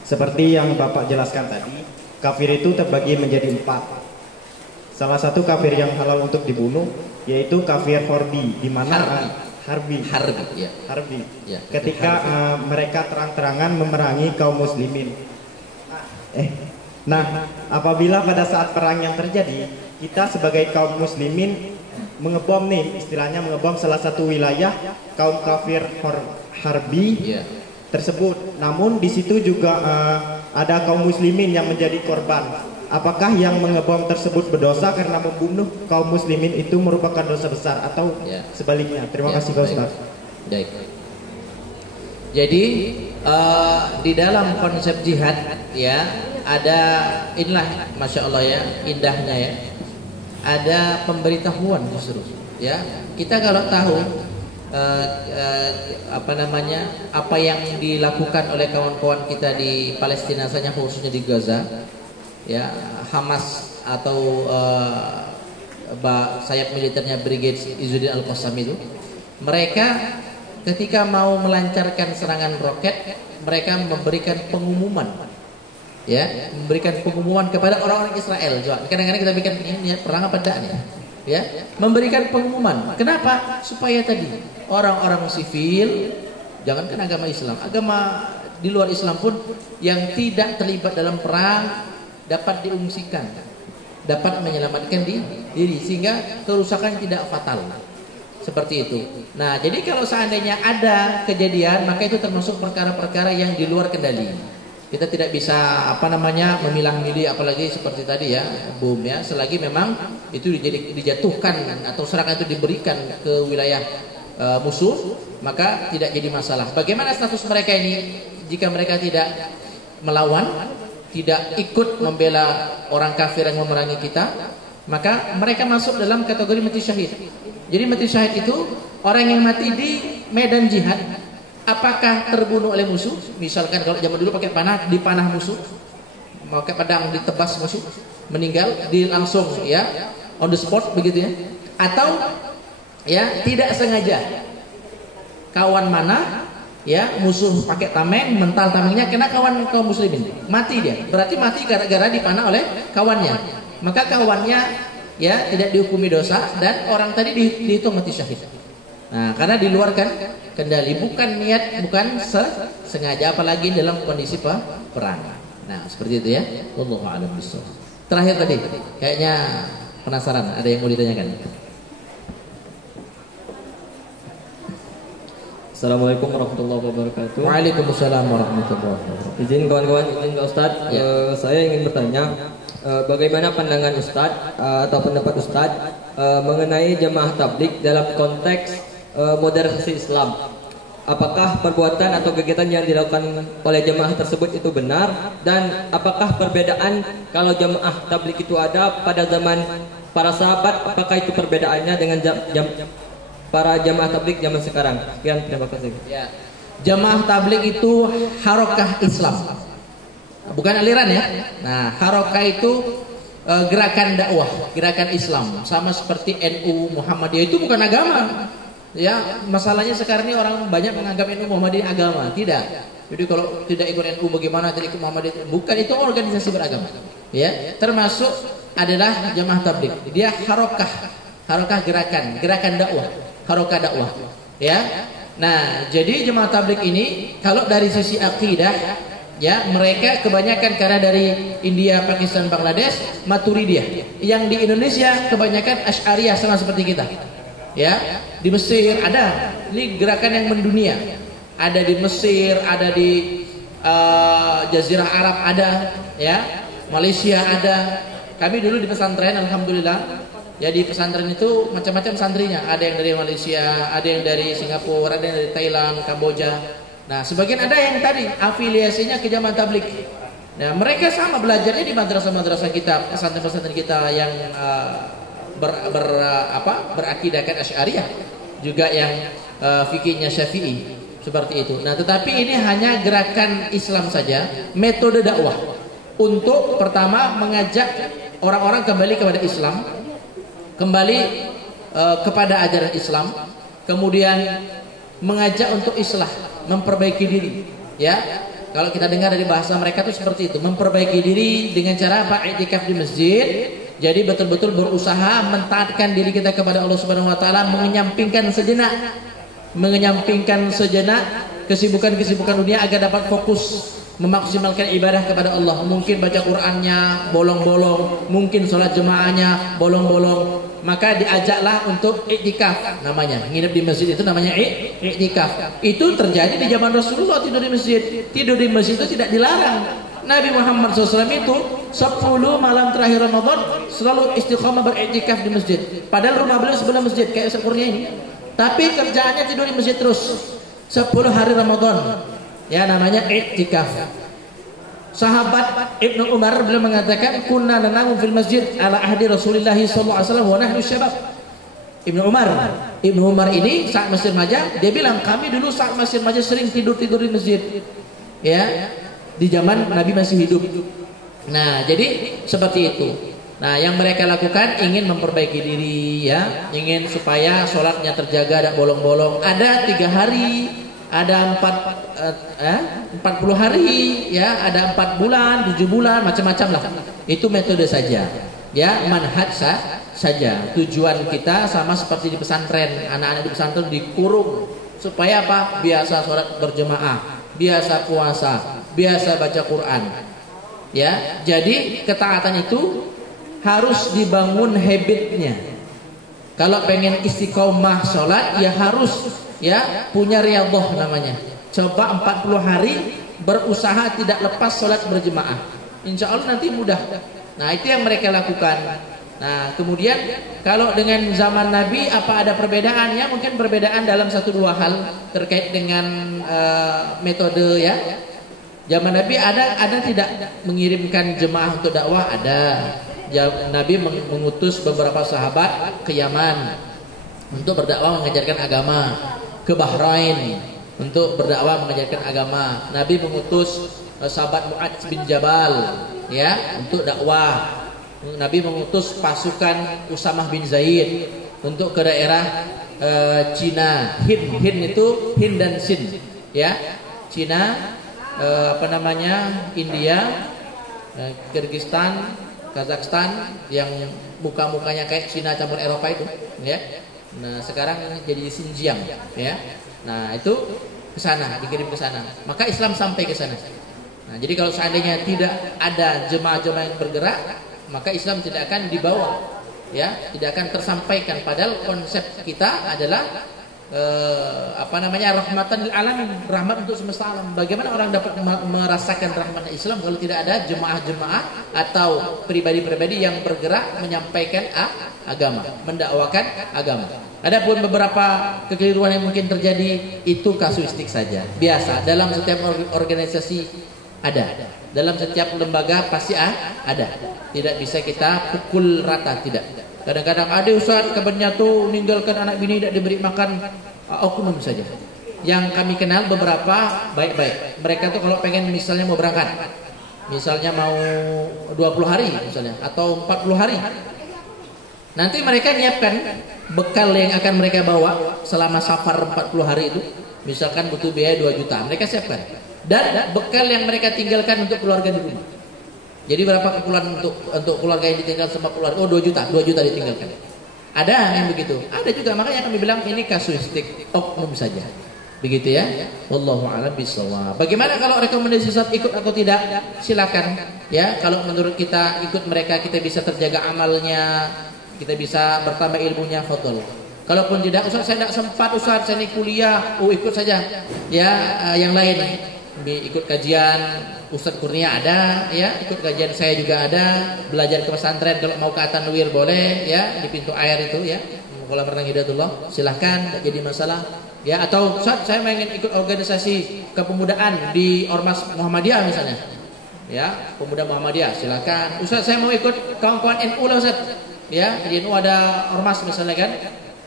seperti yang Bapak jelaskan tadi, kafir itu terbagi menjadi 4. Salah satu kafir yang halal untuk dibunuh yaitu kafir Harbi, di mana Harbi. Ya. Ketika mereka terang-terangan memerangi kaum muslimin. Nah, apabila pada saat perang yang terjadi, kita sebagai kaum muslimin mengebom nih, istilahnya mengebom salah satu wilayah kaum kafir Harbi tersebut. Namun di situ juga ada kaum muslimin yang menjadi korban. Apakah yang mengebom tersebut berdosa karena membunuh kaum muslimin itu merupakan dosa besar atau sebaliknya? Terima kasih Pak Ustaz. Baik. Jadi di dalam konsep jihad ya ada, inilah masya Allah ya, indahnya ya, ada pemberitahuan justru ya. Kita kalau tahu apa yang dilakukan oleh kawan-kawan kita di Palestina saja, khususnya di Gaza ya, Hamas atau sayap militernya Brigade Izzuddin Al-Qassam itu, mereka ketika mau melancarkan serangan roket, mereka memberikan pengumuman Ya, memberikan pengumuman kepada orang-orang Israel. Kadang-kadang kita bikin ini perang apa enggak nih? Ya, memberikan pengumuman. Kenapa? Supaya tadi orang-orang sivil, jangankan agama Islam, agama di luar Islam pun yang tidak terlibat dalam perang dapat diungsikan, dapat menyelamatkan diri sehingga kerusakan tidak fatal. Seperti itu. Nah, jadi kalau seandainya ada kejadian, maka itu termasuk perkara-perkara yang di luar kendali. Kita tidak bisa memilah-milih, apalagi seperti tadi ya, bom ya, selagi memang itu dijatuhkan atau serangan itu diberikan ke wilayah musuh, maka tidak jadi masalah. Bagaimana status mereka ini jika mereka tidak melawan, tidak ikut membela orang kafir yang memerangi kita, maka mereka masuk dalam kategori mati syahid. Jadi mati syahid itu orang yang mati di medan jihad. Apakah terbunuh oleh musuh? Misalkan kalau zaman dulu pakai panah, dipanah musuh, pakai pedang ditebas musuh, meninggal langsung ya on the spot begitu ya. Atau ya tidak sengaja kawan mana ya musuh pakai tameng, mental tamengnya kena kawan kaum muslimin, mati dia. Berarti mati gara-gara dipanah oleh kawannya. Maka kawannya ya tidak dihukumi dosa dan orang tadi dihitung mati syahid. Nah, karena di luar kan kendali, bukan niat, bukan sengaja, apalagi dalam kondisi perang. Nah, seperti itu ya. Wallahu a'lam bishawab. Terakhir tadi, kayaknya penasaran, ada yang mau ditanyakan? Assalamualaikum warahmatullahi wabarakatuh. Waalaikumsalam warahmatullahi wabarakatuh. Izin kawan-kawan, izin Pak Ustadz, saya ingin bertanya, bagaimana pandangan Ustadz atau pendapat Ustadz mengenai jamaah tabligh dalam konteks modernisasi Islam? Apakah perbuatan atau kegiatan yang dilakukan oleh jamaah tersebut itu benar? Dan apakah perbedaan kalau jamaah tabligh itu ada pada zaman para sahabat? Apakah itu perbedaannya dengan para jamaah tabligh zaman sekarang? Sekian, terima kasih. Ya. Jamaah tabligh itu harokah Islam, bukan aliran ya. Nah, harokah itu gerakan dakwah, gerakan Islam, sama seperti NU, Muhammadiyah itu bukan agama. Ya, masalahnya sekarang ini orang banyak menganggap NU Muhammadiyah agama. Tidak. Jadi kalau tidak ikut NU bagaimana, tidak ikut Muhammadiyah? Bukan, itu organisasi beragama. Ya, termasuk adalah jamaah tabligh. Dia harokah gerakan dakwah, harokah dakwah. Ya. Nah, jadi jamaah tabligh ini kalau dari sisi akidah, ya mereka kebanyakan karena dari India, Pakistan, Bangladesh, Maturidiyah. Yang di Indonesia kebanyakan Asy'ariyah, sama seperti kita. Ya, di Mesir ada, ini gerakan yang mendunia. Ada di Mesir, ada di Jazirah Arab ada, ya, Malaysia ada. Kami dulu di pesantren, alhamdulillah. Ya, di pesantren itu macam-macam santrinya. Ada yang dari Malaysia, ada yang dari Singapura, ada yang dari Thailand, Kamboja. Nah, sebagian ada yang tadi afiliasinya ke jamaah tabligh. Nah, mereka sama belajarnya di madrasah-madrasah kita, pesantren-pesantren kita yang berakidahkan Asy'ariyah, juga yang fikihnya Syafi'i, seperti itu. Nah, tetapi ini hanya gerakan Islam saja, metode dakwah untuk pertama mengajak orang-orang kembali kepada Islam, kembali kepada ajaran Islam, kemudian mengajak untuk islah, memperbaiki diri. Ya, kalau kita dengar dari bahasa mereka itu seperti itu, memperbaiki diri dengan cara apa? I'tikaf di masjid. Jadi betul-betul berusaha mentaatkan diri kita kepada Allah Subhanahu wa taala, menyampingkan sejenak kesibukan-kesibukan dunia agar dapat fokus memaksimalkan ibadah kepada Allah. Mungkin baca Qur'annya bolong-bolong, mungkin sholat jemaahnya bolong-bolong, maka diajaklah untuk i'tikaf, namanya nginep di masjid, itu namanya i'tikaf. Itu terjadi di zaman Rasulullah, tidur di masjid. Tidur di masjid itu tidak dilarang. Nabi Muhammad SAW itu 10 malam terakhir Ramadan selalu istiqamah beriktikaf di masjid. Padahal rumah beliau sebelah masjid kayak Ustaz Kurnia ini. Tapi kerjaannya tidur di masjid terus 10 hari Ramadan. Ya, namanya iktikaf. Sahabat Ibnu Umar beliau mengatakan, kunna nanamu fil masjid ala ahdi Rasulullah sallallahu alaihi wasallam wa nahnu syabab. Ibnu Umar ini saat masih remaja, dia bilang kami dulu saat masih remaja sering tidur di masjid. Ya, di zaman Nabi masih hidup. Nah, jadi seperti itu. Nah, yang mereka lakukan ingin memperbaiki diri, ya, ingin supaya sholatnya terjaga, tidak bolong-bolong. Ada 3 hari ada 40 hari, ya, ada 4 bulan, 7 bulan, macam-macam lah. Itu metode saja, ya, manhaj saja. Tujuan kita sama seperti di pesantren, anak-anak di pesantren dikurung supaya apa? Biasa sholat berjemaah, biasa puasa, biasa baca Quran, ya. Jadi ketaatan itu harus dibangun habitnya. Kalau pengen istiqomah sholat, ya harus, ya, punya riyadhah namanya. Coba 40 hari berusaha tidak lepas sholat berjemaah, insya Allah nanti mudah. Nah, itu yang mereka lakukan. Nah, kemudian kalau dengan zaman Nabi apa ada perbedaan? Ya, mungkin perbedaan dalam 1-2 hal terkait dengan metode, ya. Zaman Nabi ada tidak mengirimkan jemaah untuk dakwah? Ada. Nabi mengutus beberapa sahabat ke Yaman untuk berdakwah mengajarkan agama, ke Bahrain untuk berdakwah mengajarkan agama. Nabi mengutus sahabat Mu'adz bin Jabal, ya, untuk dakwah. Nabi mengutus pasukan Usamah bin Zaid untuk ke daerah Cina. Hind itu Hind dan Sind, ya. Cina, India, Kyrgyzstan, Kazakhstan, yang muka-mukanya kayak Cina campur Eropa itu, ya. Nah, sekarang jadi Xinjiang, ya. Nah, itu ke sana, dikirim ke sana. Maka Islam sampai ke sana. Nah, jadi kalau seandainya tidak ada jemaah-jemaah yang bergerak, maka Islam tidak akan dibawa, ya, tidak akan tersampaikan. Padahal konsep kita adalah rahmatan lil alamin, rahmat untuk semesta alam. Bagaimana orang dapat merasakan rahmat Islam kalau tidak ada jemaah-jemaah atau pribadi-pribadi yang bergerak menyampaikan agama, mendakwakan agama. Adapun beberapa kekeliruan yang mungkin terjadi itu kasuistik saja, biasa. Dalam setiap organisasi ada, dalam setiap lembaga pasti ada. Tidak bisa kita pukul rata, tidak. Kadang-kadang ada ustaz kabarnya tuh meninggalkan anak bini tidak diberi makan, oknum saja. Yang kami kenal beberapa baik-baik. Mereka tuh kalau pengen misalnya mau berangkat, misalnya mau 20 hari misalnya atau 40 hari, nanti mereka nyiapkan bekal yang akan mereka bawa selama safar 40 hari itu. Misalkan butuh biaya 2 juta, mereka siapkan. Dan bekal yang mereka tinggalkan untuk keluarga di rumah. Jadi berapa keperluan untuk keluarga yang ditinggal sama keluarga? Oh, 2 juta ditinggalkan. Ada yang begitu. Ada juga, makanya kami bilang ini kasuistik, oknum saja. Begitu, ya. Wallahu a'lam bishawab. Bagaimana kalau rekomendasi saat ikut atau tidak? Silakan. Ya, kalau menurut kita ikut mereka kita bisa terjaga amalnya, kita bisa bertambah ilmunya, fadhol. Kalaupun tidak, Ustaz saya tidak sempat, Ustaz saya ini kuliah, ikut saja. Ya, yang lain ikut kajian Ustadz Kurnia ada, ya, ikut kajian saya juga ada, belajar ke pesantren kalau mau ke Atanwir boleh, ya, di pintu air itu, ya, kolam renang Hidayatullah, silahkan, tidak jadi masalah, ya. Atau Ustadz saya ingin ikut organisasi kepemudaan di Ormas Muhammadiyah misalnya, ya, pemuda Muhammadiyah, silahkan. Ustadz saya mau ikut kawan-kawan NU lah Ustadz, ya, di NU ada Ormas misalnya kan,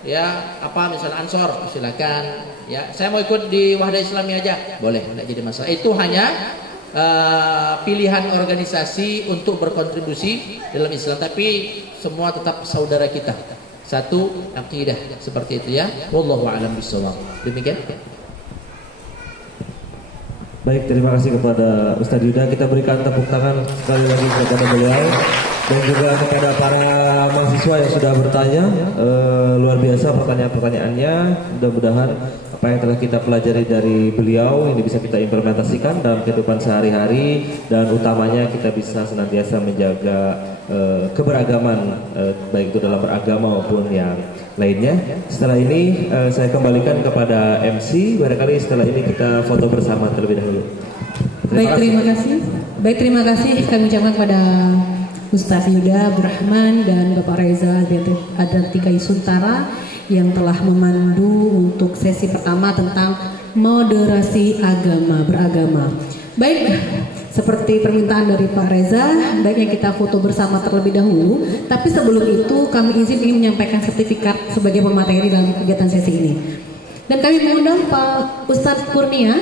ya, apa misalnya Ansor, silakan, ya. Saya mau ikut di Wahdah Islami aja, boleh, tidak jadi masalah. Itu hanya pilihan organisasi untuk berkontribusi dalam Islam, tapi semua tetap saudara kita, satu akidah, seperti itu, ya. Wallahu a'lam bishawab. Demikian. Baik, terima kasih kepada Ustadz Yuda. Kita berikan tepuk tangan sekali lagi kepada beliau dan juga kepada para mahasiswa yang sudah bertanya. Luar biasa pertanyaan-pertanyaannya. Mudah-mudahan apa yang telah kita pelajari dari beliau ini bisa kita implementasikan dalam kehidupan sehari-hari, dan utamanya kita bisa senantiasa menjaga keberagaman, baik itu dalam beragama maupun yang lainnya. Setelah ini saya kembalikan kepada MC. Barangkali setelah ini kita foto bersama terlebih dahulu. Baik, terima kasih kami ucapkan kepada Ustaz Yuda Abdurrahman dan Bapak Reza Adantika Yusuntara yang telah memandu untuk sesi pertama tentang moderasi agama beragama. Baik, seperti permintaan dari Pak Reza, baiknya kita foto bersama terlebih dahulu. Tapi sebelum itu kami ingin menyampaikan sertifikat sebagai pemateri dalam kegiatan sesi ini. Dan kami mengundang Pak Ustadz Kurnia.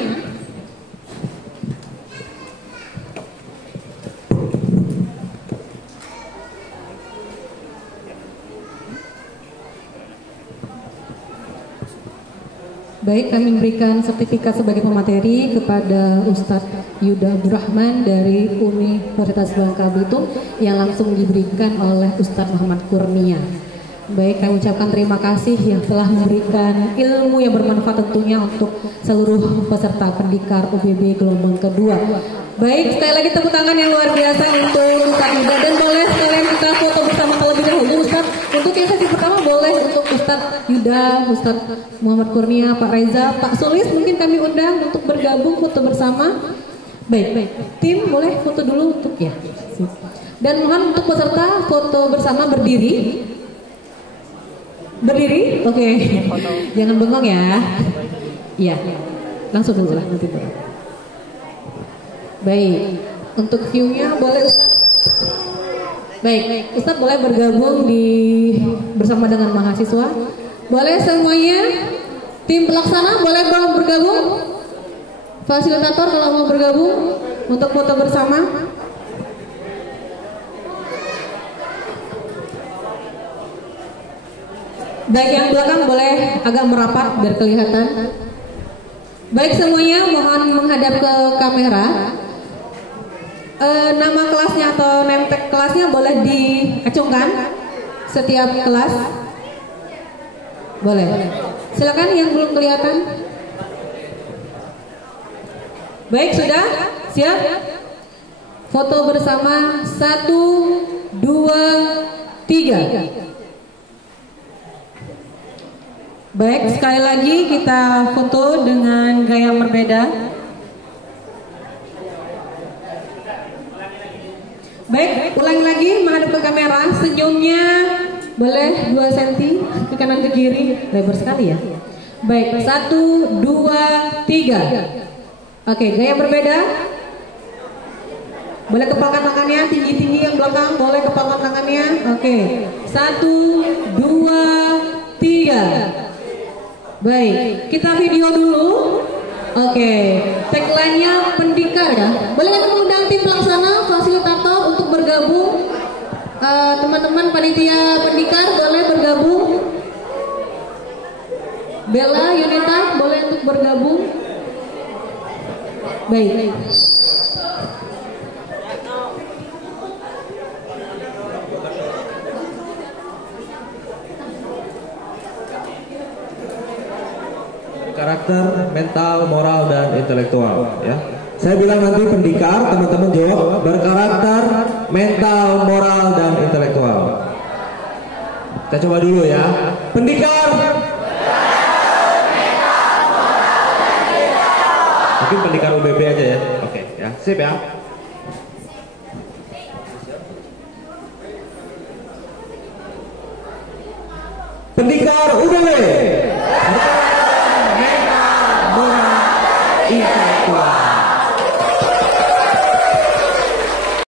Baik, kami memberikan sertifikat sebagai pemateri kepada Ustadz Yuda Abdurrahman dari Universitas Bangka Belitung yang langsung diberikan oleh Ustadz Muhammad Kurnia. Baik, kami ucapkan terima kasih yang telah memberikan ilmu yang bermanfaat tentunya untuk seluruh peserta pendikar UBB gelombang kedua. Baik, sekali lagi tepuk tangan yang luar biasa untuk Ustadz Yuda, dan boleh sekalian kita foto bersama terlebih dahulu Ustadz. Untuk yang sesi pertama boleh untuk Ustadz Yuda, Ustadz Muhammad Kurnia, Pak Reza, Pak Sulis mungkin kami undang untuk bergabung foto bersama. Baik, tim boleh foto dulu untuk ya. Dan mohon untuk peserta foto bersama berdiri. Berdiri? Oke. Jangan bengong ya. Iya. Langsung dulu lah nanti dulu. Baik. Untuk view-nya boleh Baik, Ustadz boleh bergabung bersama dengan mahasiswa. Boleh semuanya? Tim pelaksana boleh bergabung? Fasilitator kalau mau bergabung untuk foto bersama. Baik, yang belakang boleh agak merapat biar kelihatan. Baik semuanya, mohon menghadap ke kamera. Nama kelasnya atau name tag kelasnya boleh diacungkan setiap kelas. Boleh. Silakan yang belum kelihatan. Baik, sudah? Siap? Foto bersama 1, 2, 3. Baik, sekali lagi kita foto dengan gaya yang berbeda. Baik, ulangi lagi menghadap ke kamera. Senyumnya boleh 2 cm ke kanan ke kiri. Lebar sekali ya. Baik, 1, 2, 3. Oke, gaya berbeda. Boleh kepalkan tangannya tinggi-tinggi yang belakang. Boleh kepalkan tangannya. Oke, 1, 2, 3. Baik, kita video dulu. Oke, tagline-nya pendikar ya. Boleh kami mengundang tim pelaksana, fasilitator untuk bergabung. Teman-teman panitia pendikar boleh bergabung. Bella, Yunita boleh untuk bergabung. Baik. Karakter, mental, moral, dan intelektual ya. Saya bilang nanti pendikar, teman-teman jawab berkarakter, mental, moral, dan intelektual. Kita coba dulu ya. Pendikar. Mungkin pendikar UBB aja ya. Oke ya, sip ya. Pendikar UBB.